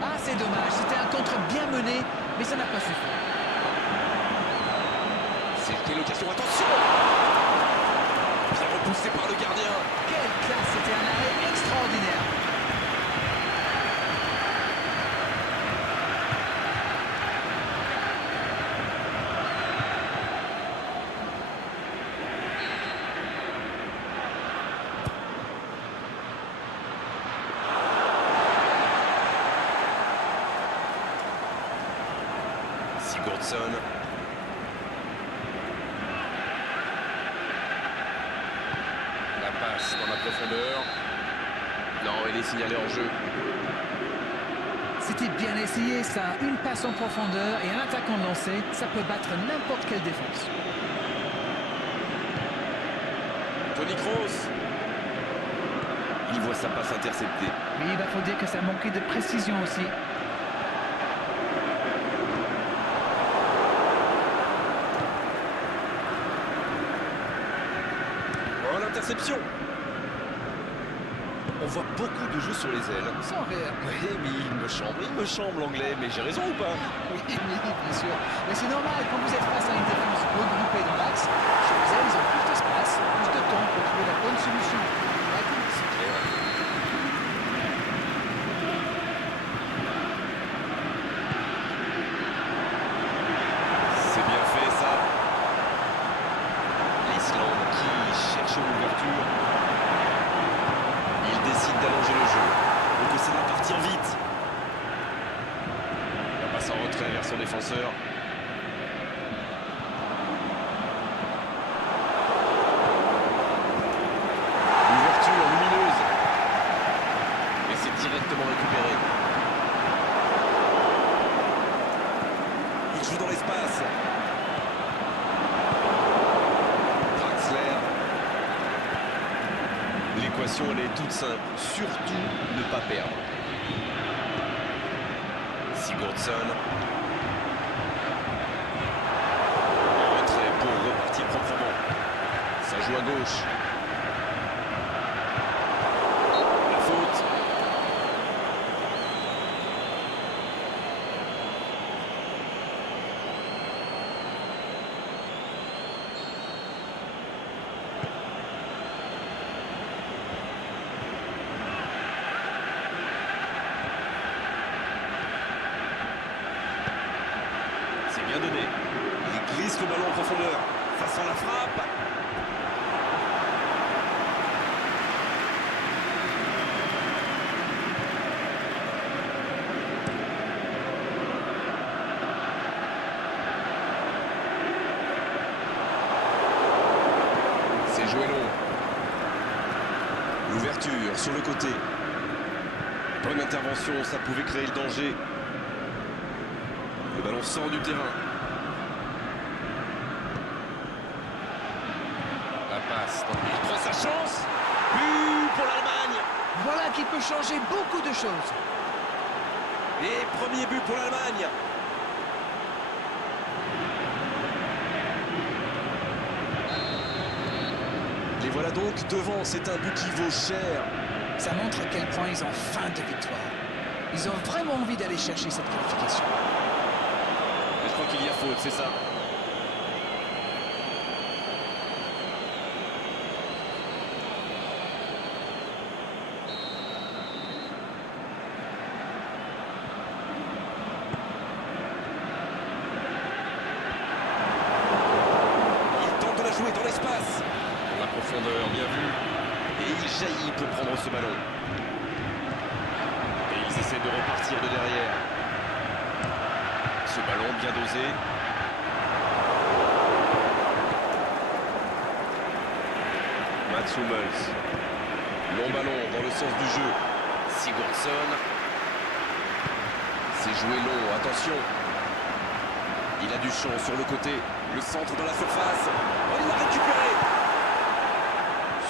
Ah, c'est dommage, c'était un contre bien mené, mais ça n'a pas suffi. C'était l'occasion, attention! Bien repoussé par le gardien. Quelle classe, c'était un arrêt extraordinaire. Sigurdsson. La passe dans la profondeur. Non, il est signalé en jeu. C'était bien essayé, ça. Une passe en profondeur et un attaquant lancé, ça peut battre n'importe quelle défense. Toni Kroos. Il voit sa passe interceptée. Oui, il faut dire que ça manquait de précision aussi. Oh, l'interception. On voit beaucoup de jeux sur les ailes. Sans rire. Oui, mais il me chambre l'anglais, mais j'ai raison ou pas? Oui, bien sûr. Mais c'est normal, quand vous êtes face à une défense regroupée dans l'axe, chez les ailes, ils ont plus d'espace, plus de temps pour trouver la bonne solution. D'accord, c'est clair. C'est bien fait ça. L'Islande qui cherche l'ouverture. Il décide d'allonger le jeu. Donc ça va partir vite. La passe en retrait vers son défenseur. L'ouverture lumineuse. Et c'est directement récupéré. Il joue dans l'espace. Draxler. L'équation, elle est toute simple. Surtout ne pas perdre. Sigurdsson. En retrait pour repartir proprement. Ça joue à gauche. La faute. C'est bien donné. Il glisse le ballon en profondeur. Face à la frappe. C'est joué long. L'ouverture sur le côté. Bonne intervention, ça pouvait créer le danger. Le ballon sort du terrain. La passe. Il prend sa chance. But pour l'Allemagne. Voilà qui peut changer beaucoup de choses. Et premier but pour l'Allemagne. Les voilà donc devant. C'est un but qui vaut cher. Ça montre à quel point ils ont faim de victoire. Ils ont vraiment envie d'aller chercher cette qualification. Je crois qu'il y a faute, c'est ça. Il tente de la jouer dans l'espace. Dans la profondeur, bien vu. Et il jaillit pour prendre ce ballon. Et ils essaient de repartir de derrière. Ce ballon bien dosé. Mats Hummels. Long ballon dans le sens du jeu. Sigurdsson. C'est joué long, attention. Il a du champ sur le côté. Le centre dans la surface. Oh, il l'a récupéré.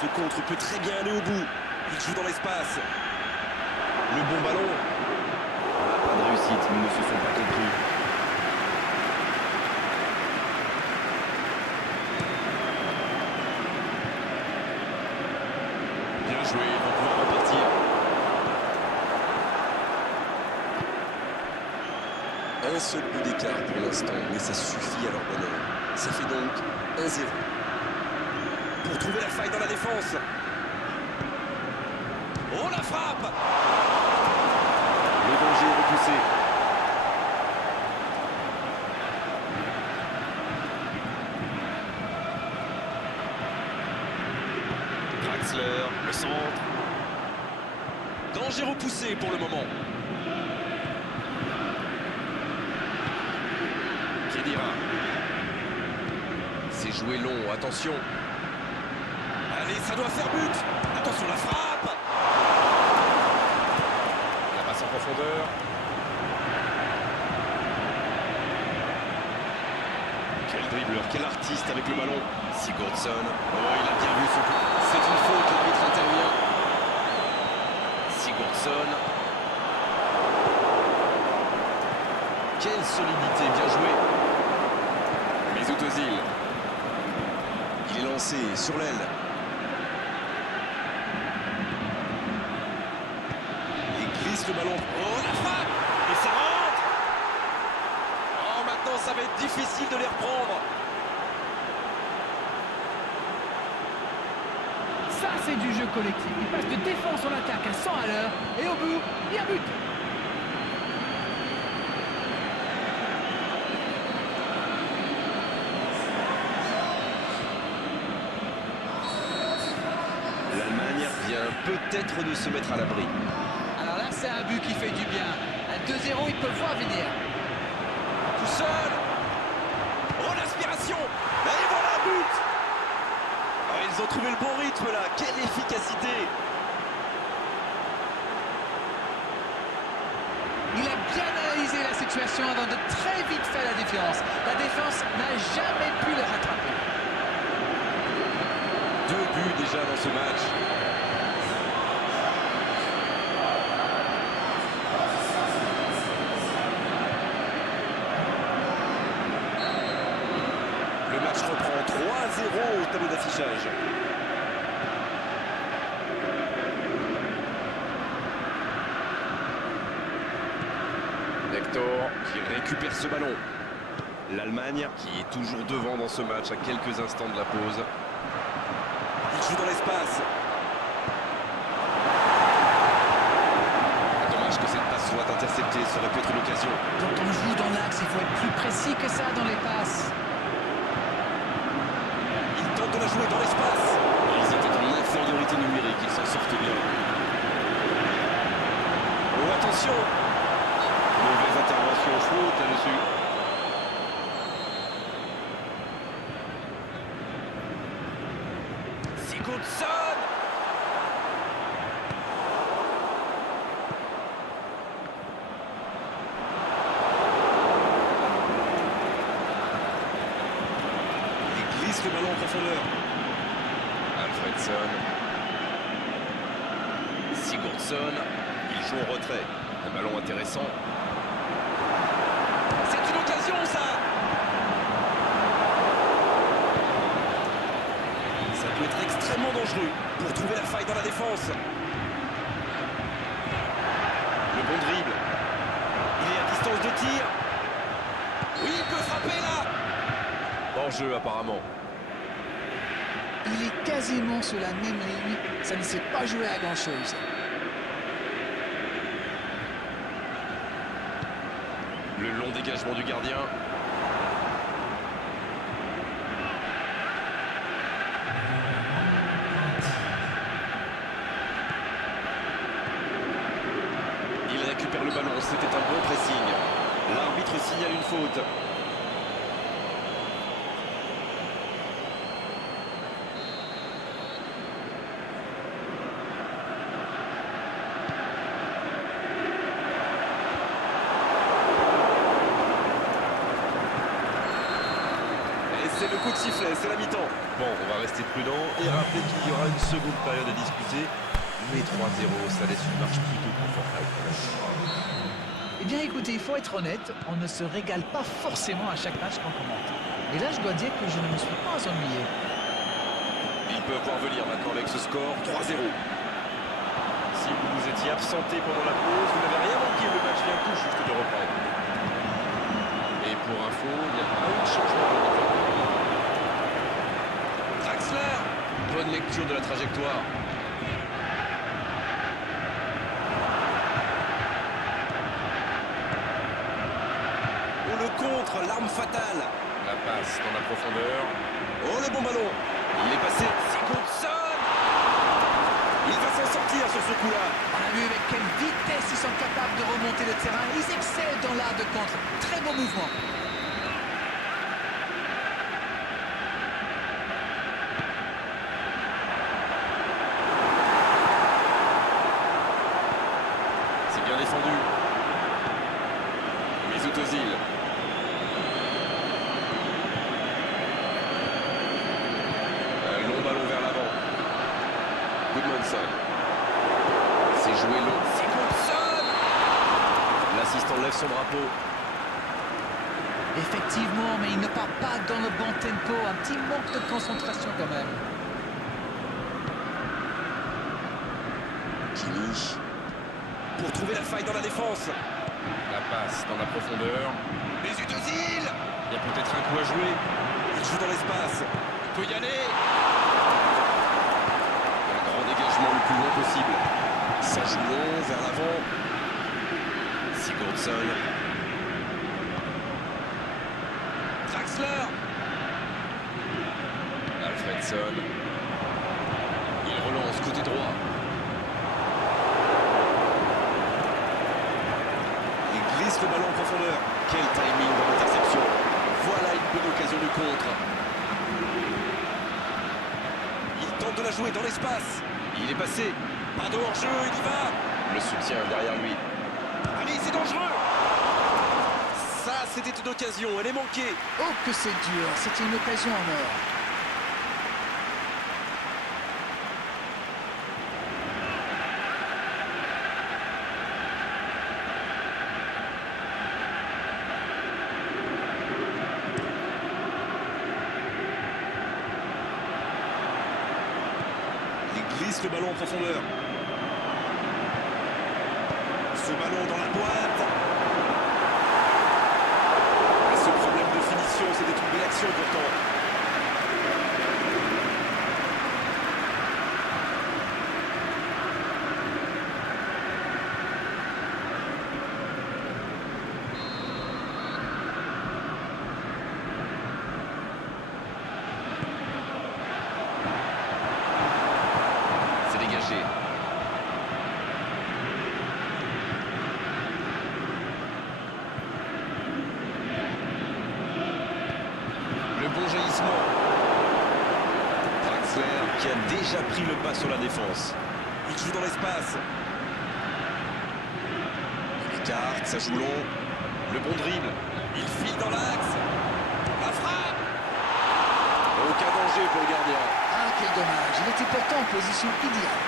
Ce contre peut très bien aller au bout. Il joue dans l'espace. Le bon ballon. Pas de réussite, ils ne se sont pas compris. joué, ils vont pouvoir repartir. Un seul but d'écart pour l'instant, mais ça suffit à leur bonheur. Ça fait donc 1-0. Pour trouver la faille dans la défense. Oh, la frappe! Le danger est repoussé. Draxler, le centre. Danger repoussé pour le moment. Khedira. C'est joué long, attention. Allez, ça doit faire but. Attention, la frappe. La passe en profondeur. Quel dribbleur, quel artiste avec le ballon. Sigurdsson. Oh, il a bien vu son coup. C'est une faute, l'arbitre intervient. Sigurdsson. Quelle solidité, bien joué. Mesut Özil. Il est lancé sur l'aile. Il glisse le ballon. Oh, la frappe! Et ça rentre! Oh, maintenant, ça va être difficile de les reprendre. Ça, c'est du jeu collectif. Il passe de défense en attaque à 100 à l'heure. Et au bout, il y a but. L'Allemagne vient peut-être de se mettre à l'abri. Alors là, c'est un but qui fait du bien. À 2-0, ils peuvent voir venir. Tout seul. Oh, l'aspiration. Et voilà un but. Oh, ils ont trouvé le bon rythme là. Quelle efficacité. Il a bien analysé la situation avant de très vite faire la différence. La défense n'a jamais pu le rattraper. 2 buts déjà dans ce match. Le match reprend 3-0 au tableau d'affichage. Hector qui récupère ce ballon. L'Allemagne qui est toujours devant dans ce match à quelques instants de la pause. Il joue dans l'espace. Dommage que cette passe soit interceptée, ça aurait pu être l'occasion. Quand on joue dans l'axe, il faut être plus précis que ça dans les passes. Il tente de la jouer dans l'espace. Ils étaient en infériorité numérique, ils s'en sortent bien. Oh, attention! Mauvaise intervention, faute là-dessus. Sigurdsson! Il glisse le ballon en profondeur. Alfredson. Sigurdsson. Il joue en retrait. Un ballon intéressant. C'est une occasion, ça! Ça peut être extrêmement dangereux pour trouver la faille dans la défense. Le bon dribble. Il est à distance de tir. Oui, il peut frapper là. Hors-jeu apparemment. Il est quasiment sur la même ligne. Ça ne s'est pas joué à grand-chose. Le long dégagement du gardien. Il récupère le ballon, c'était un bon pressing. L'arbitre signale une faute. Et c'est le coup de sifflet, c'est la mi-temps. Bon, on va rester prudent et rappeler qu'il y aura une seconde période à discuter. Mais 3-0, ça laisse une marche plutôt confortable. Eh bien, écoutez, il faut être honnête, on ne se régale pas forcément à chaque match qu'on commente. Et là, je dois dire que je ne me suis pas ennuyé. Ils peuvent voir venir maintenant avec ce score 3-0. absenté pendant la pause. Vous n'avez rien manqué, le match vient tout juste de reprendre. Et pour info, il n'y a pas eu de changement de niveau. Draxler, bonne lecture de la trajectoire. On le contre, l'arme fatale. La passe dans la profondeur. Oh, le bon ballon. Il est passé. Sigurdsson. Il va s'en sortir sur ce coup-là. On a vu avec quelle vitesse ils sont capables de remonter le terrain. Ils excellent dans l'art de contre. Très bon mouvement. C'est bien défendu. Mesut Özil. Un long ballon vers l'avant. Goodmanson. C'est joué long. Sigurdsson. L'assistant lève son drapeau. Effectivement, mais il ne part pas dans le bon tempo. Un petit manque de concentration quand même. Kimi. Pour trouver la faille dans la défense. La passe dans la profondeur. Mesut Özil. Il y a peut-être un coup à jouer. Il joue dans l'espace. Il peut y aller. Un grand dégagement le plus long possible. Ça joue long vers l'avant. Sigurdsson. Draxler. Alfredson. Il relance côté droit. Il glisse le ballon en profondeur. Quel timing dans l'interception. Voilà une bonne occasion de contre. Il tente de la jouer dans l'espace. Il est passé. Pas de hors-jeu, il y va. Le soutien derrière lui. Allez, c'est dangereux. Ça, c'était une occasion, elle est manquée. Oh, que c'est dur. C'était une occasion en or. Il glisse le ballon en profondeur. Ce ballon dans la boîte. Et ce problème de finition, c'était une belle action pourtant. C'est dégagé. Le bon jaillissement. Draxler qui a déjà pris le pas sur la défense. Il joue dans l'espace. Il écarte, ça joue long. Le bon dribble. Il file dans l'axe. La frappe. Aucun danger pour le gardien. Ah, quel dommage. Il était pourtant en position idéale.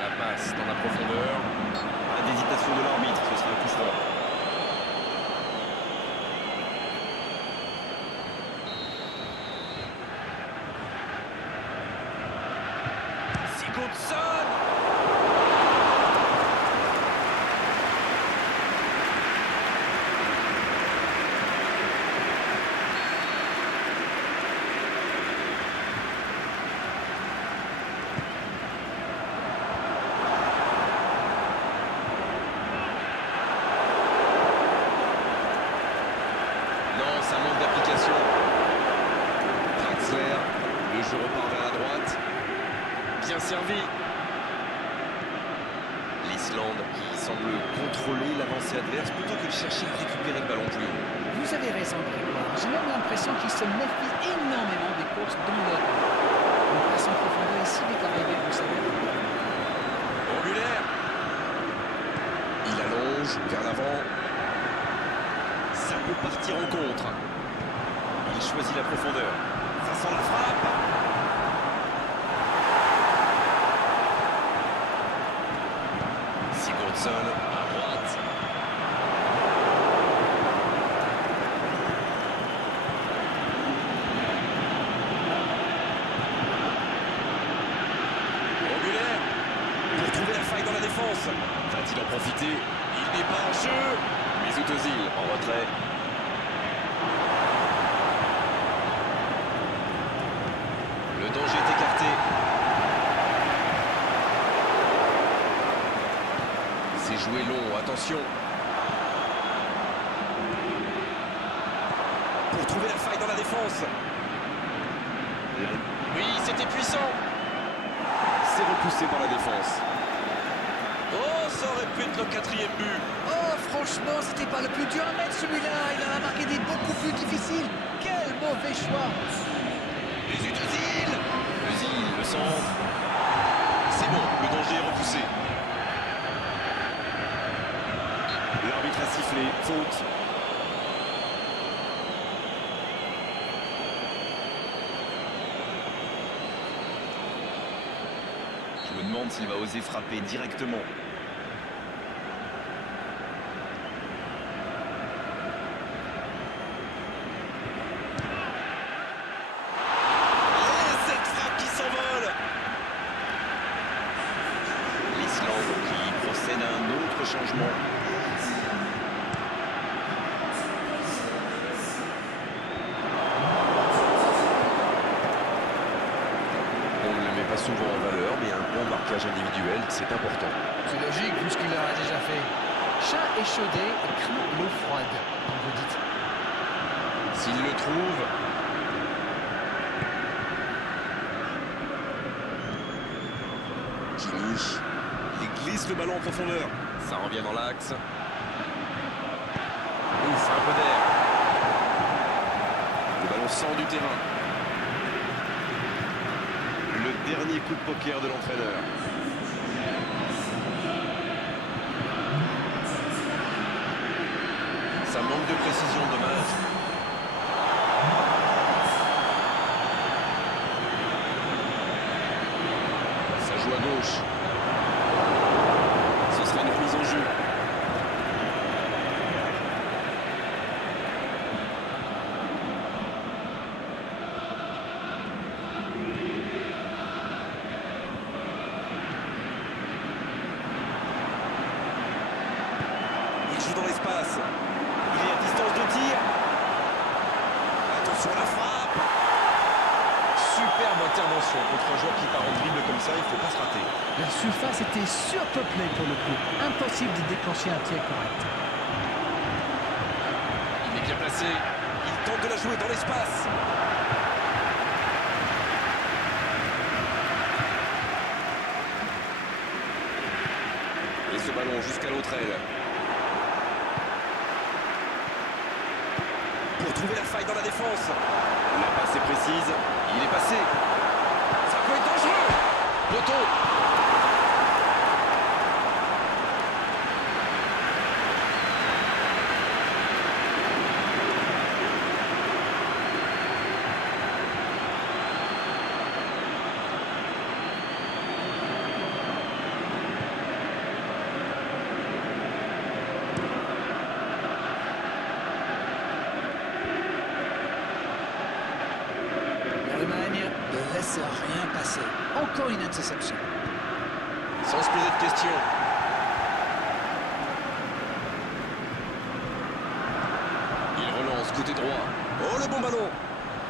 La passe dans la profondeur. Pas d'hésitation de l'arbitre, ce sera un coup franc. Sigurdsson. Non, ça manque d'application. Draxler, le jeu repart vers la droite. Bien servi. L'Islande qui semble contrôler l'avancée adverse plutôt que de chercher à récupérer le ballon plus haut. Vous avez raison, Grégoire. J'ai même l'impression qu'ils se méfient énormément des courses dans leur but. Une passe en profondeur ici est arrivée, vous savez. Bon, Muller. Il allonge vers l'avant. Ça peut partir en contre. Il choisit la profondeur. Ça sent la frappe. Sigurdsson à droite. Robulaire pour trouver la faille dans la défense. Va-t-il en profiter? Il n'est pas en jeu. Mesut Özil en retrait. Le danger est écarté. C'est joué long, attention. Pour trouver la faille dans la défense. Oui, c'était puissant. C'est repoussé par la défense. Oh, ça aurait pu être le 4e but. Oh, franchement, c'était pas le plus dur à mettre celui-là. Il en a marqué des beaucoup plus difficiles. Quel mauvais choix. Mesut Özil. Özil, le centre. C'est bon, le danger est repoussé. L'arbitre a sifflé, faute. Je me demande s'il va oser frapper directement. Et cette frappe qui s'envole. L'Islande qui procède à un autre changement. On ne le met pas souvent en valeur, mais un bon marquage individuel, c'est important. C'est logique vu ce qu'il leur a déjà fait. Chat échaudé et craint l'eau froide, comme vous dites. S'il le trouve, Kimi. il glisse le ballon en profondeur. Ça revient dans l'axe. Ouf, un peu d'air. Le ballon sort du terrain. Le dernier coup de poker de l'entraîneur. Ça manque de précision, dommage. Ça joue à gauche. Ce sera une remise en jeu. Il joue dans l'espace. Il est à distance de tir. Attention à la frappe. Superbe intervention contre un joueur qui part en dribble comme ça, il ne faut pas se rater. La surface était surpeuplée pour le coup. Impossible de déclencher un tir correct. Il est bien placé. Il tente de la jouer dans l'espace. Et ce ballon jusqu'à l'autre aile. Pour trouver la faille dans la défense. La passe est précise. Il est passé. Ça peut être dangereux. Poteau. L'Allemagne ne laisse rien passer. Encore une interception. Sans se poser de questions. Il relance côté droit. Oh, le bon ballon.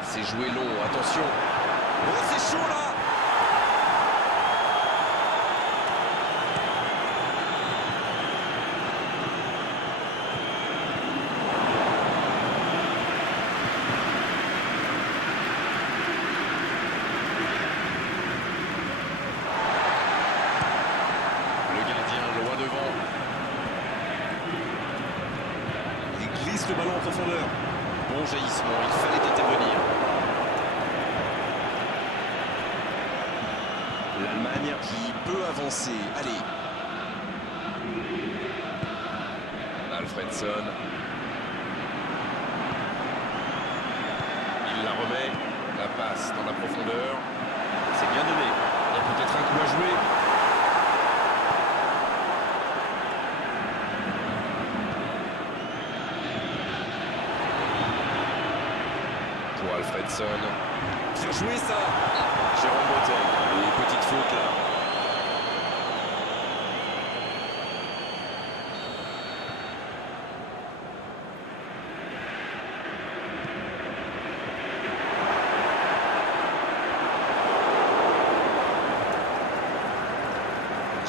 C'est joué long, attention. Oh, c'est chaud là. Le gardien loin devant. Il glisse le ballon en profondeur. Bon jaillissement, il fallait intervenir. L'Allemagne qui peut avancer. Allez. Alfredson. Il la remet. La passe dans la profondeur. C'est bien donné. Il y a peut-être un coup à jouer. Pour Alfredson. Bien joué ça. Jérôme Boateng. Et petite faute là.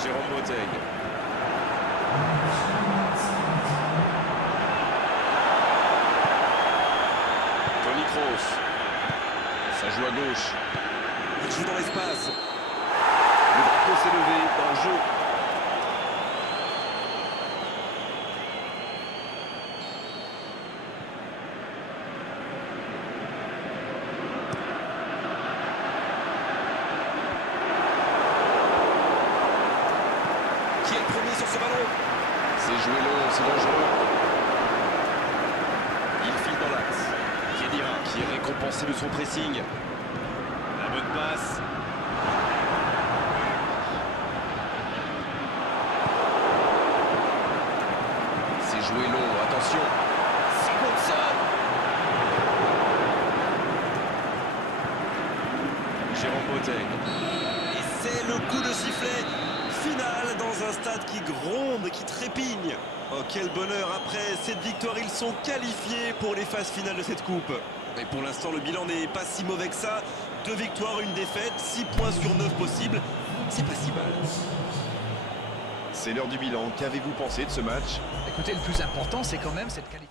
Jérôme Boateng. Toni Kroos. Ça joue à gauche. Il joue dans l'espace. Le drapeau s'est levé dans le jeu. Qui est le premier sur ce ballon? C'est joué long, c'est dangereux. Il file dans l'axe. Khedira qui est récompensé de son pressing. La bonne passe. C'est joué long, attention. Sigurdsson. Jérôme Boateng. Et c'est le coup de sifflet final dans un stade qui gronde, qui trépigne. Oh, quel bonheur. Après cette victoire, ils sont qualifiés pour les phases finales de cette coupe. Et pour l'instant, le bilan n'est pas si mauvais que ça. 2 victoires, 1 défaite, 6 points sur 9 possibles. C'est pas si mal. C'est l'heure du bilan. Qu'avez-vous pensé de ce match? Écoutez, le plus important, c'est quand même cette qualification.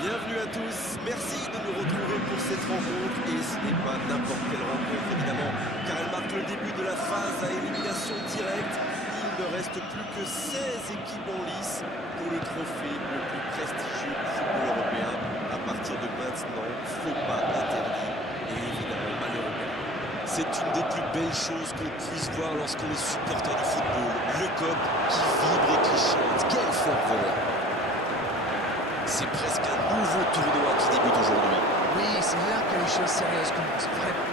Bienvenue à tous, merci de nous retrouver pour cette rencontre et ce n'est pas n'importe quelle rencontre évidemment car elle marque le début de la phase à élimination directe. Il ne reste plus que 16 équipes en lice pour le trophée le plus prestigieux du football européen. À partir de maintenant, faux pas interdit et évidemment malheureux. C'est une des plus belles choses qu'on puisse voir lorsqu'on est supporter du football. Le COP qui vibre et qui chante, quelle ferveur! C'est presque un nouveau tournoi qui débute aujourd'hui. Oui, c'est là que les choses sérieuses commencent, vraiment.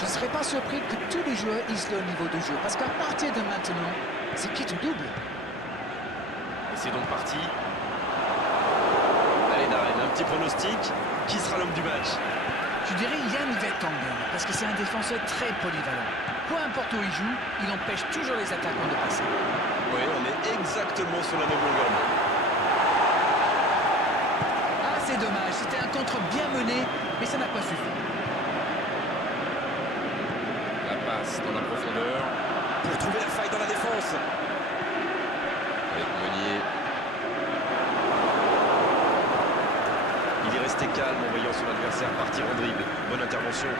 Je ne serais pas surpris que tous les joueurs hissent leur niveau de jeu, parce qu'à partir de maintenant, c'est quitte ou double. Et c'est donc parti. Allez Darren, un petit pronostic. Qui sera l'homme du match? Je dirais Jan Vertonghen, parce que c'est un défenseur très polyvalent. Peu importe où il joue, il empêche toujours les attaquants de passer. Oui, on est exactement sur la même longueur d'onde. Ah, c'est dommage, c'était un contre bien mené, mais ça n'a pas suffi. La passe dans la profondeur. Pour trouver la faille dans la défense. Avec Meunier. Il est resté calme en voyant son adversaire partir en dribble. Bonne intervention.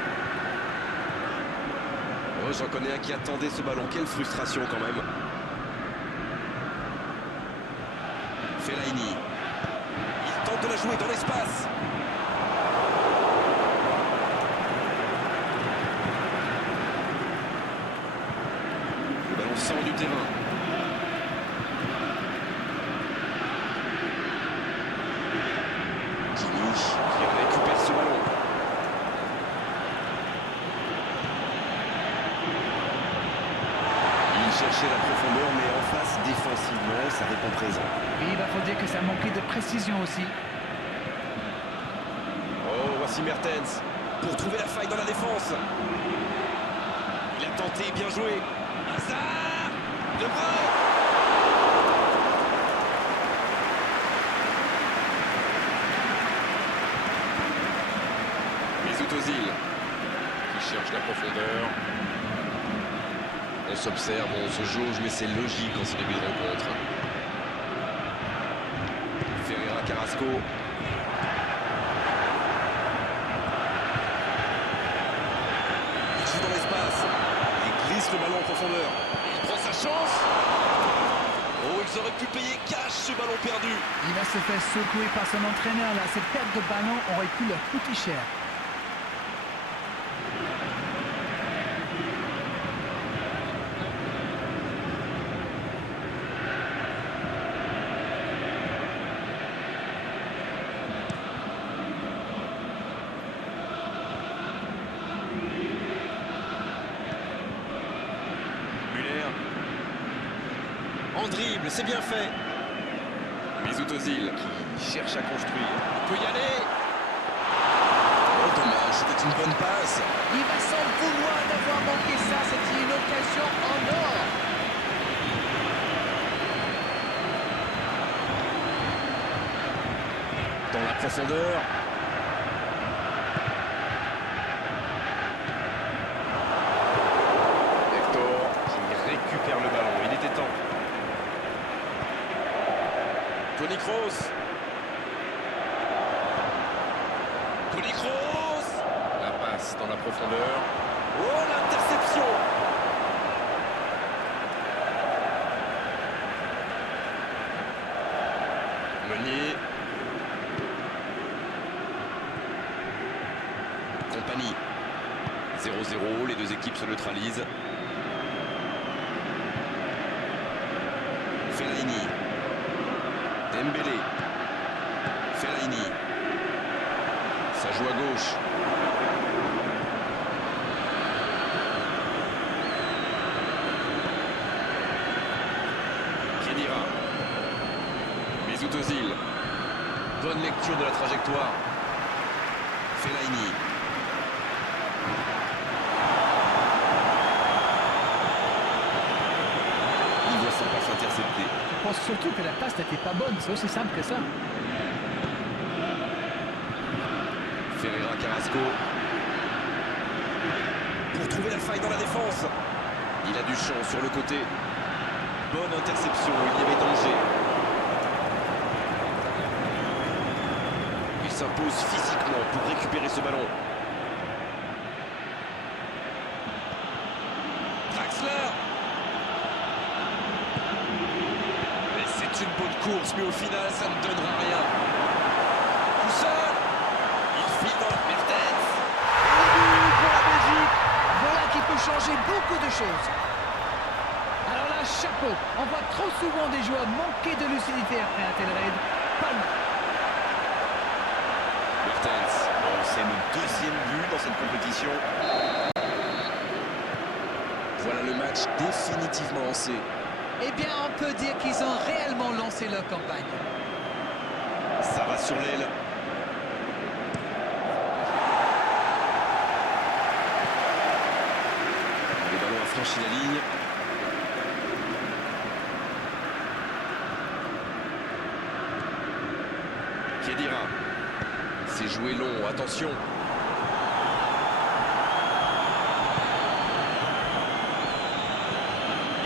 Oh, j'en connais un qui attendait ce ballon. Quelle frustration quand même. Fellaini. Il tente de la jouer dans l'espace. Le ballon sort du terrain. Kimi qui récupère ce ballon. Il cherchait la profondeur, mais en face, défensivement, ça répond présent. Et il va faut dire que ça manquait de précision aussi. Oh, voici Mertens pour trouver la faille dans la défense. Il a tenté, bien joué. Hazard! De Bruyne. Mesut Ozil qui cherche la profondeur. On s'observe, on se jauge, mais c'est logique en ce début de rencontre. Ferreira Carrasco. Il joue dans l'espace. Il glisse le ballon en profondeur. Il prend sa chance. Oh, ils auraient pu payer cash ce ballon perdu. Il va se faire secouer par son entraîneur là. Cette perte de ballon aurait pu leur coûter cher. Muller. En dribble, c'est bien fait. Mesut Ozil Il cherche à construire. Il peut y aller. Oh dommage, c'était une bonne passe. Il va s'en vouloir d'avoir manqué ça. C'était une occasion en or. Dans la profondeur. Hector qui récupère le ballon. Il était temps. Toni Kroos. Toni Kroos. La passe dans la profondeur. Oh, l'interception. Meunier. Compagnie. 0-0, les deux équipes se neutralisent. Fellaini. Dembélé. Fellaini. Ça joue à gauche. Khedira. Mesut Ozil. Bonne lecture de la trajectoire. Fellaini. Il voit sa passe interceptée. Je pense surtout que la passe n'était pas bonne. C'est aussi simple que ça. Ferreira Carrasco. Pour trouver la faille dans la défense. Il a du champ sur le côté. Bonne interception, il y avait danger. Il s'impose physiquement pour récupérer ce ballon. Draxler. Et c'est une bonne course, mais au final, ça ne donnera rien. Tout seul. Il file dans la Mertens. Et le but pour la Belgique. Voilà qui peut changer beaucoup de choses. Alors là, chapeau. On voit trop souvent des joueurs manquer de lucidité après un tel raid. Palme. Mertens. Bon, c'est le deuxième but dans cette compétition. Voilà le match définitivement lancé. Eh bien, on peut dire qu'ils ont réellement lancé leur campagne. Ça va sur l'aile. Le ballon a franchi la ligne. Khedira. C'est joué long, attention.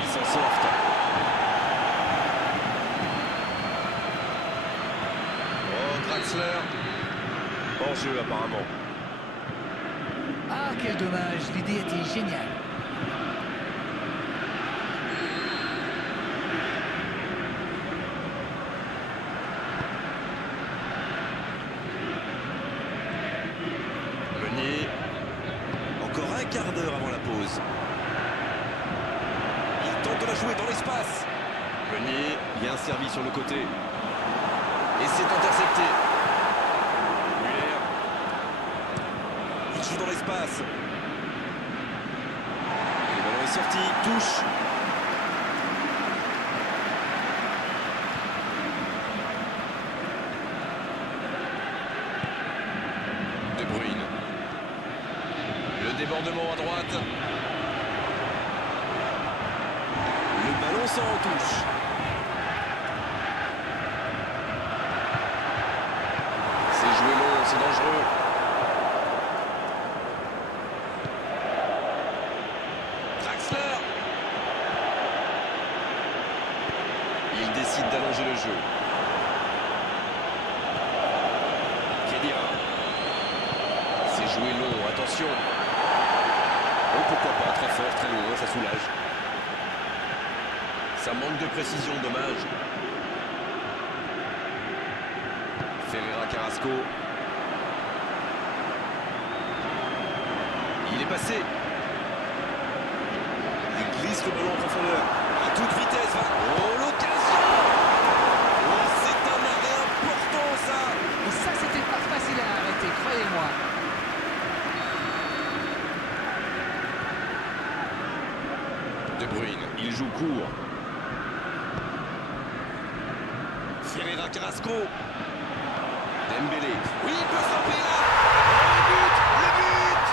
Ils s'en sortent. Oh, Draxler. Hors jeu apparemment. Ah, quel dommage. L'idée était géniale. Meunier. Encore un quart d'heure avant la pause. Il tente de la jouer dans l'espace. Meunier. Bien servi sur le côté. Et c'est intercepté. Muller. Il joue dans l'espace. Le ballon est sorti. Touche. De Bruyne. Le débordement à droite. Le ballon puissant en touche. C'est joué long, c'est dangereux. Draxler. Il décide d'allonger le jeu. Khedira. C'est joué long, attention. Oh, pourquoi pas, très fort, très loin, ça soulage. Ça manque de précision, dommage. Ferreira Carrasco. Il est passé. Il glisse le ballon en profondeur. À toute vitesse. Oh, l'occasion. Oh, c'est un arrêt important, ça. Et ça, c'était pas facile à arrêter, croyez-moi. De Bruyne, il joue court. Ferreira Carrasco. Dembélé. Oui, il peut frapper là. Oh, le but. Le but.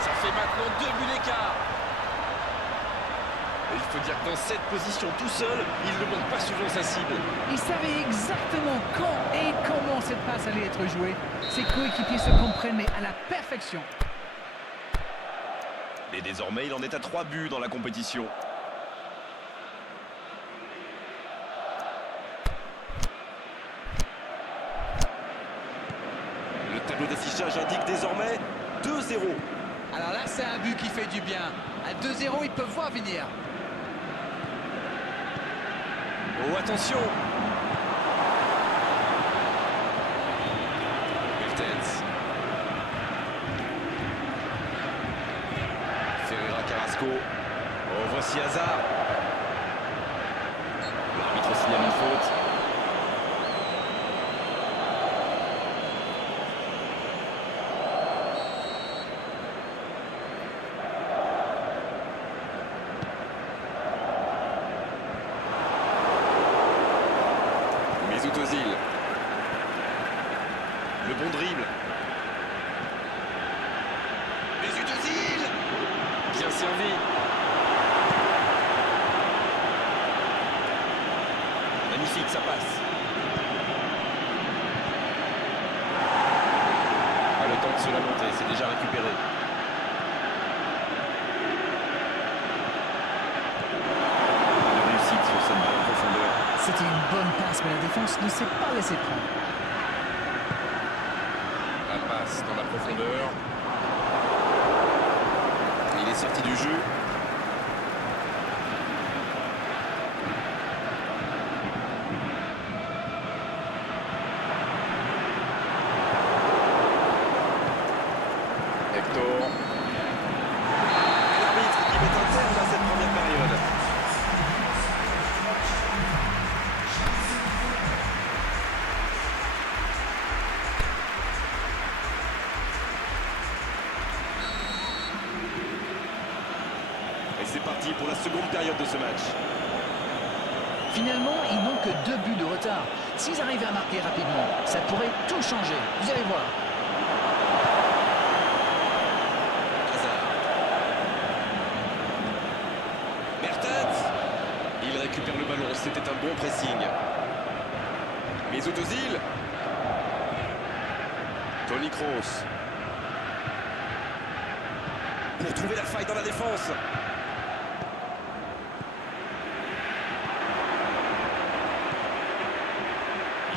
Ça fait maintenant 2 buts d'écart. Et il faut dire que dans cette position tout seul, il ne manque pas souvent sa cible. Il savait exactement quand et comment cette passe allait être jouée. Ses coéquipiers se comprennent, mais à la perfection. Et désormais, il en est à 3 buts dans la compétition. Le tableau d'affichage indique désormais 2-0. Alors là, c'est un but qui fait du bien. À 2-0, ils peuvent voir venir. Oh, attention. Mertens. Ferreira Carrasco. Oh, voici Hazard. L'arbitre signale une faute. Mesut Özil. Le bon dribble. Mesut Özil. Bien servi. Magnifique, ça passe. Pas le temps de se la monter, c'est déjà récupéré. De réussite sur cette balle en profondeur. C'était une bonne passe, mais la défense ne s'est pas laissée prendre. La passe dans la profondeur. Il est sorti du jeu. Hector. Et l'arbitre qui met un terme à cette première période. Et c'est parti pour la seconde période de ce match. Finalement, ils n'ont que 2 buts de retard. S'ils arrivaient à marquer rapidement, ça pourrait tout changer. Vous allez voir. Hazard. Mertens. Il récupère le ballon, c'était un bon pressing. Mesut Özil. Toni Kroos. Pour trouver la faille dans la défense.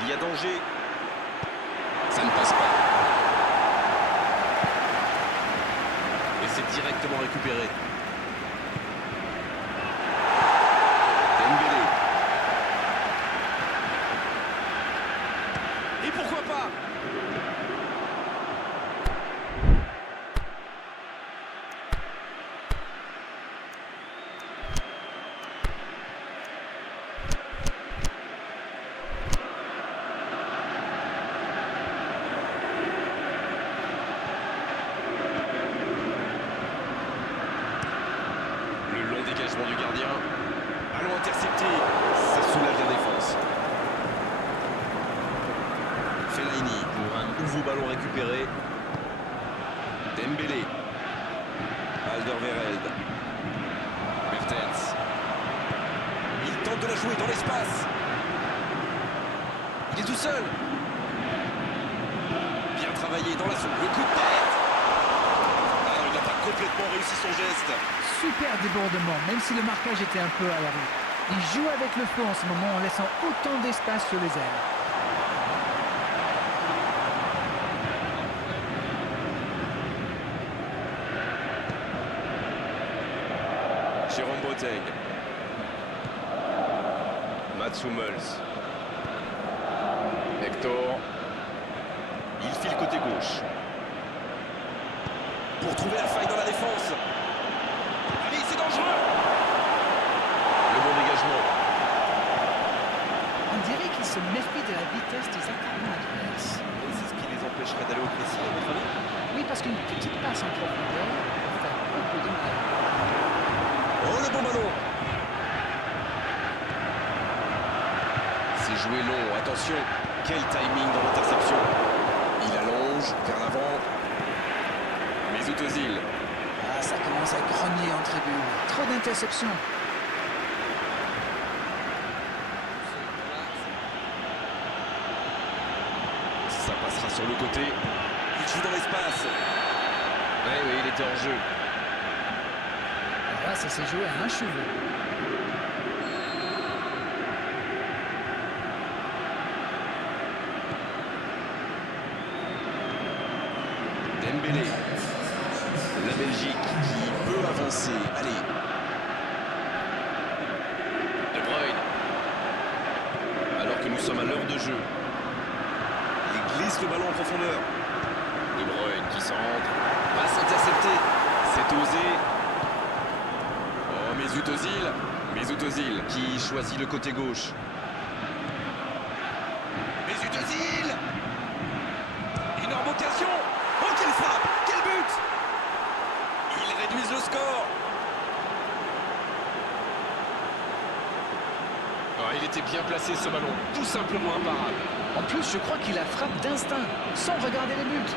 Il y a danger. Ça ne passe pas. Et c'est directement récupéré. Dembélé. Et pourquoi pas? Dégagement du gardien. Ballon intercepté. Ça soulage la défense. Fellaini pour un nouveau ballon récupéré. Dembélé. Alderweireld. Mertens. de la jouer dans l'espace. Il est tout seul. Bien travaillé dans la zone. Le coup de tête. Ah non, il n'a pas complètement réussi son geste. Super débordement, même si le marquage était un peu à la rue. Il joue avec le feu en ce moment en laissant autant d'espace sur les ailes. Jérôme Boateng. Mats Hummels. Hector. Il file côté gauche. Pour trouver la faille dans la défense. Allez, c'est dangereux. Le bon dégagement. On dirait qu'il se méfie de la vitesse des attaquants adverses. Et c'est ce qui les empêcherait d'aller au pressing, à votre avis? Oui, parce qu'une petite passe en profondeur peut faire beaucoup de mal. Oh, le bon ballon. C'est joué long, attention. Quel timing dans l'interception. Il allonge vers l'avant. Mesut Özil. Ah, ça commence à grogner en tribune. Trop d'interceptions. Ça passera sur le côté. Il joue dans l'espace. Oui, il était en jeu. Là, ça s'est joué à un cheveu. Dembélé. La Belgique qui peut avancer. Allez. De Bruyne. Alors que nous sommes à l'heure de jeu. Il glisse le ballon en profondeur. De Bruyne qui centre. Passe interceptée. C'est osé. Oh, Mesut Özil. Mesut Özil qui choisit le côté gauche. Mesut Özil. Énorme occasion. Oh, quelle frappe. Quel but. Ils réduisent le score. Ah, il était bien placé ce ballon. Tout simplement imparable. En plus, je crois qu'il a frappe d'instinct, sans regarder les buts.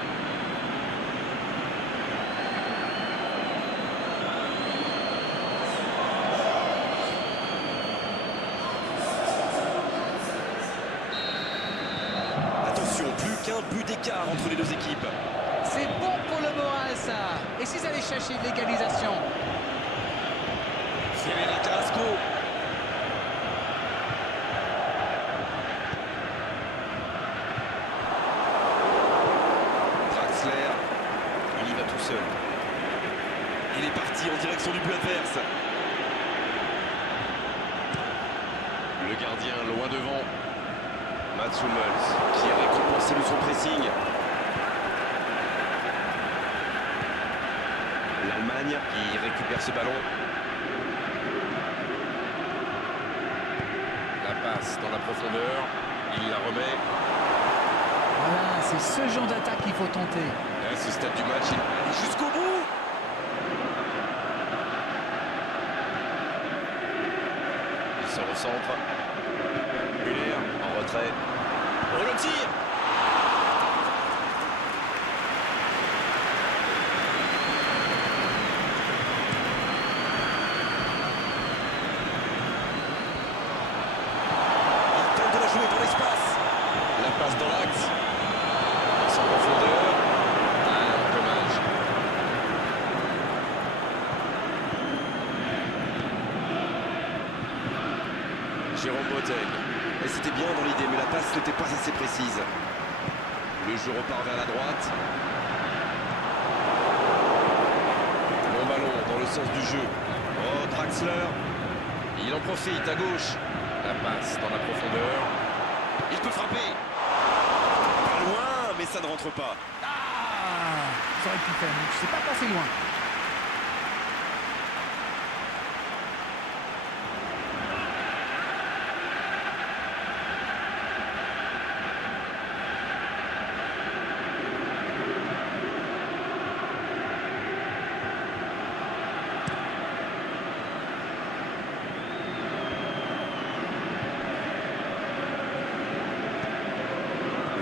Attention, plus qu'un but d'écart entre les deux équipes. C'est bon pour le moral, ça. Et s'ils allaient chercher l'égalisation? Ferreira Carrasco. Draxler. Il y va tout seul. Il est parti en direction du but adverse. Le gardien loin devant. Mats Hummels qui a récompensé de son pressing. L'Allemagne qui récupère ce ballon. La passe dans la profondeur. Il la remet. Voilà, c'est ce genre d'attaque qu'il faut tenter. À ce stade du match, il allait jusqu'au bout. Il se recentre. Muller en retrait. Oh, le tir. Il tente de la jouer dans l'espace. La passe dans l'axe. Sans profondeur. Ah, dommage. Jérôme Boateng. Et c'était bien dans l'idée, mais la passe n'était pas assez précise. Le jeu repart vers la droite. Bon ballon dans le sens du jeu. Oh, Draxler. Il en profite à gauche. La passe dans la profondeur. Il peut frapper. Pas loin, mais ça ne rentre pas. Ah, ça aurait pu faire mieux. C'est pas passé loin.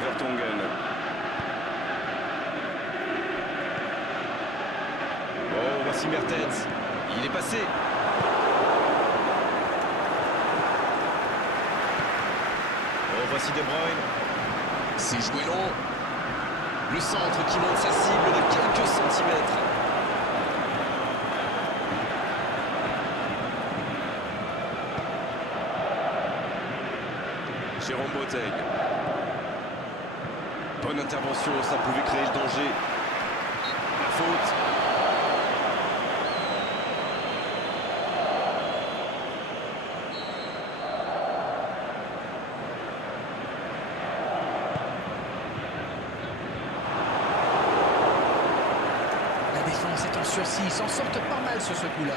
Vertonghen. Oh, voici Mertens. Il est passé. ici De Bruyne. C'est joué long. Le centre qui monte sa cible de quelques centimètres. Jérôme Boateng. Bonne intervention, ça pouvait créer le danger. La faute. La défense est en sursis, ils s'en sortent pas mal sur ce coup-là.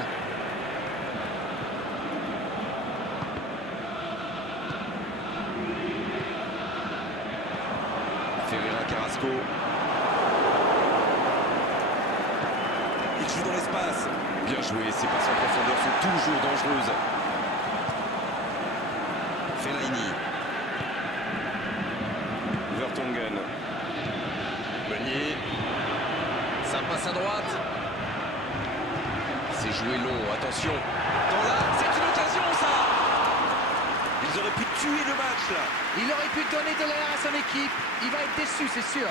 Ferreira Carrasco. Il joue dans l'espace. Bien joué, ses passes en profondeur sont toujours dangereuses. Fellaini. Vertonghen. Meunier. Ça passe à droite. C'est joué long, attention. Dans l'axe, c'est une occasion ça. Ils auraient pu tuer le match là. Il aurait pu donner de l'air à son équipe. Il va être déçu, c'est sûr.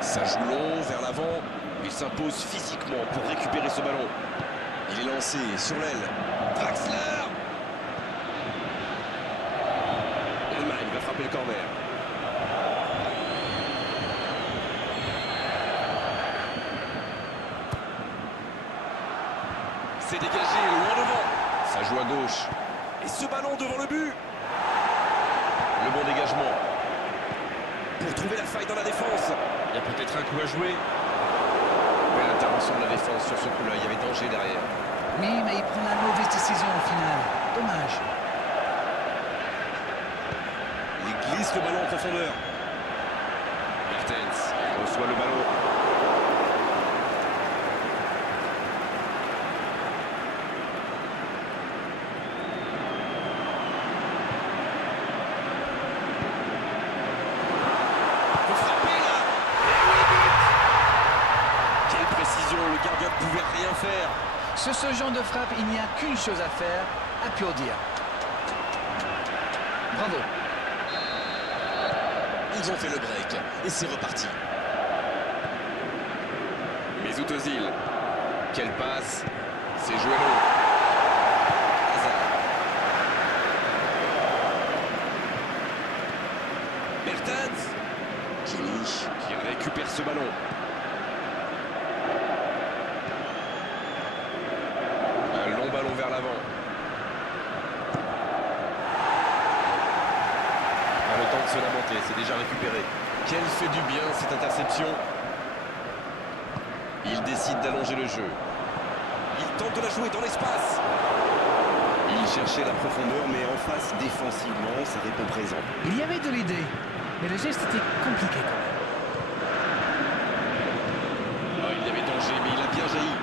Ça joue long vers l'avant. Il s'impose physiquement pour récupérer ce ballon. Il est lancé sur l'aile. Draxler. L'Allemagne va frapper le corner. C'est dégagé, loin devant. Ça joue à gauche. Et ce ballon devant le but. Le bon dégagement. Pour trouver la faille dans la défense. Il y a peut-être un coup à jouer. Belle intervention de la défense sur ce coup-là. Il y avait danger derrière. Oui, mais il prend la mauvaise décision au final. Dommage. Il glisse le ballon en profondeur. Mertens reçoit le ballon. Il peut frapper là. Et oui, but. Quelle précision, le gardien ne pouvait rien faire. Sur ce genre de frappe, il n'y a qu'une chose à faire, applaudir. Bravo. Ils ont fait le break et c'est reparti. Mesut Özil. Quelle passe. C'est joué long. Hazard. Mertens Kimmich. qui récupère ce ballon. Un long ballon vers l'avant. Pas le temps de se lamenter, c'est déjà récupéré. Quelle fait du bien cette interception. Il décide d'allonger le jeu. Il tente de la jouer dans l'espace. Il cherchait la profondeur, mais en face, défensivement, ça répond présent. Il y avait de l'idée, mais le geste était compliqué quand même. Oh, il y avait danger, mais il a bien jailli.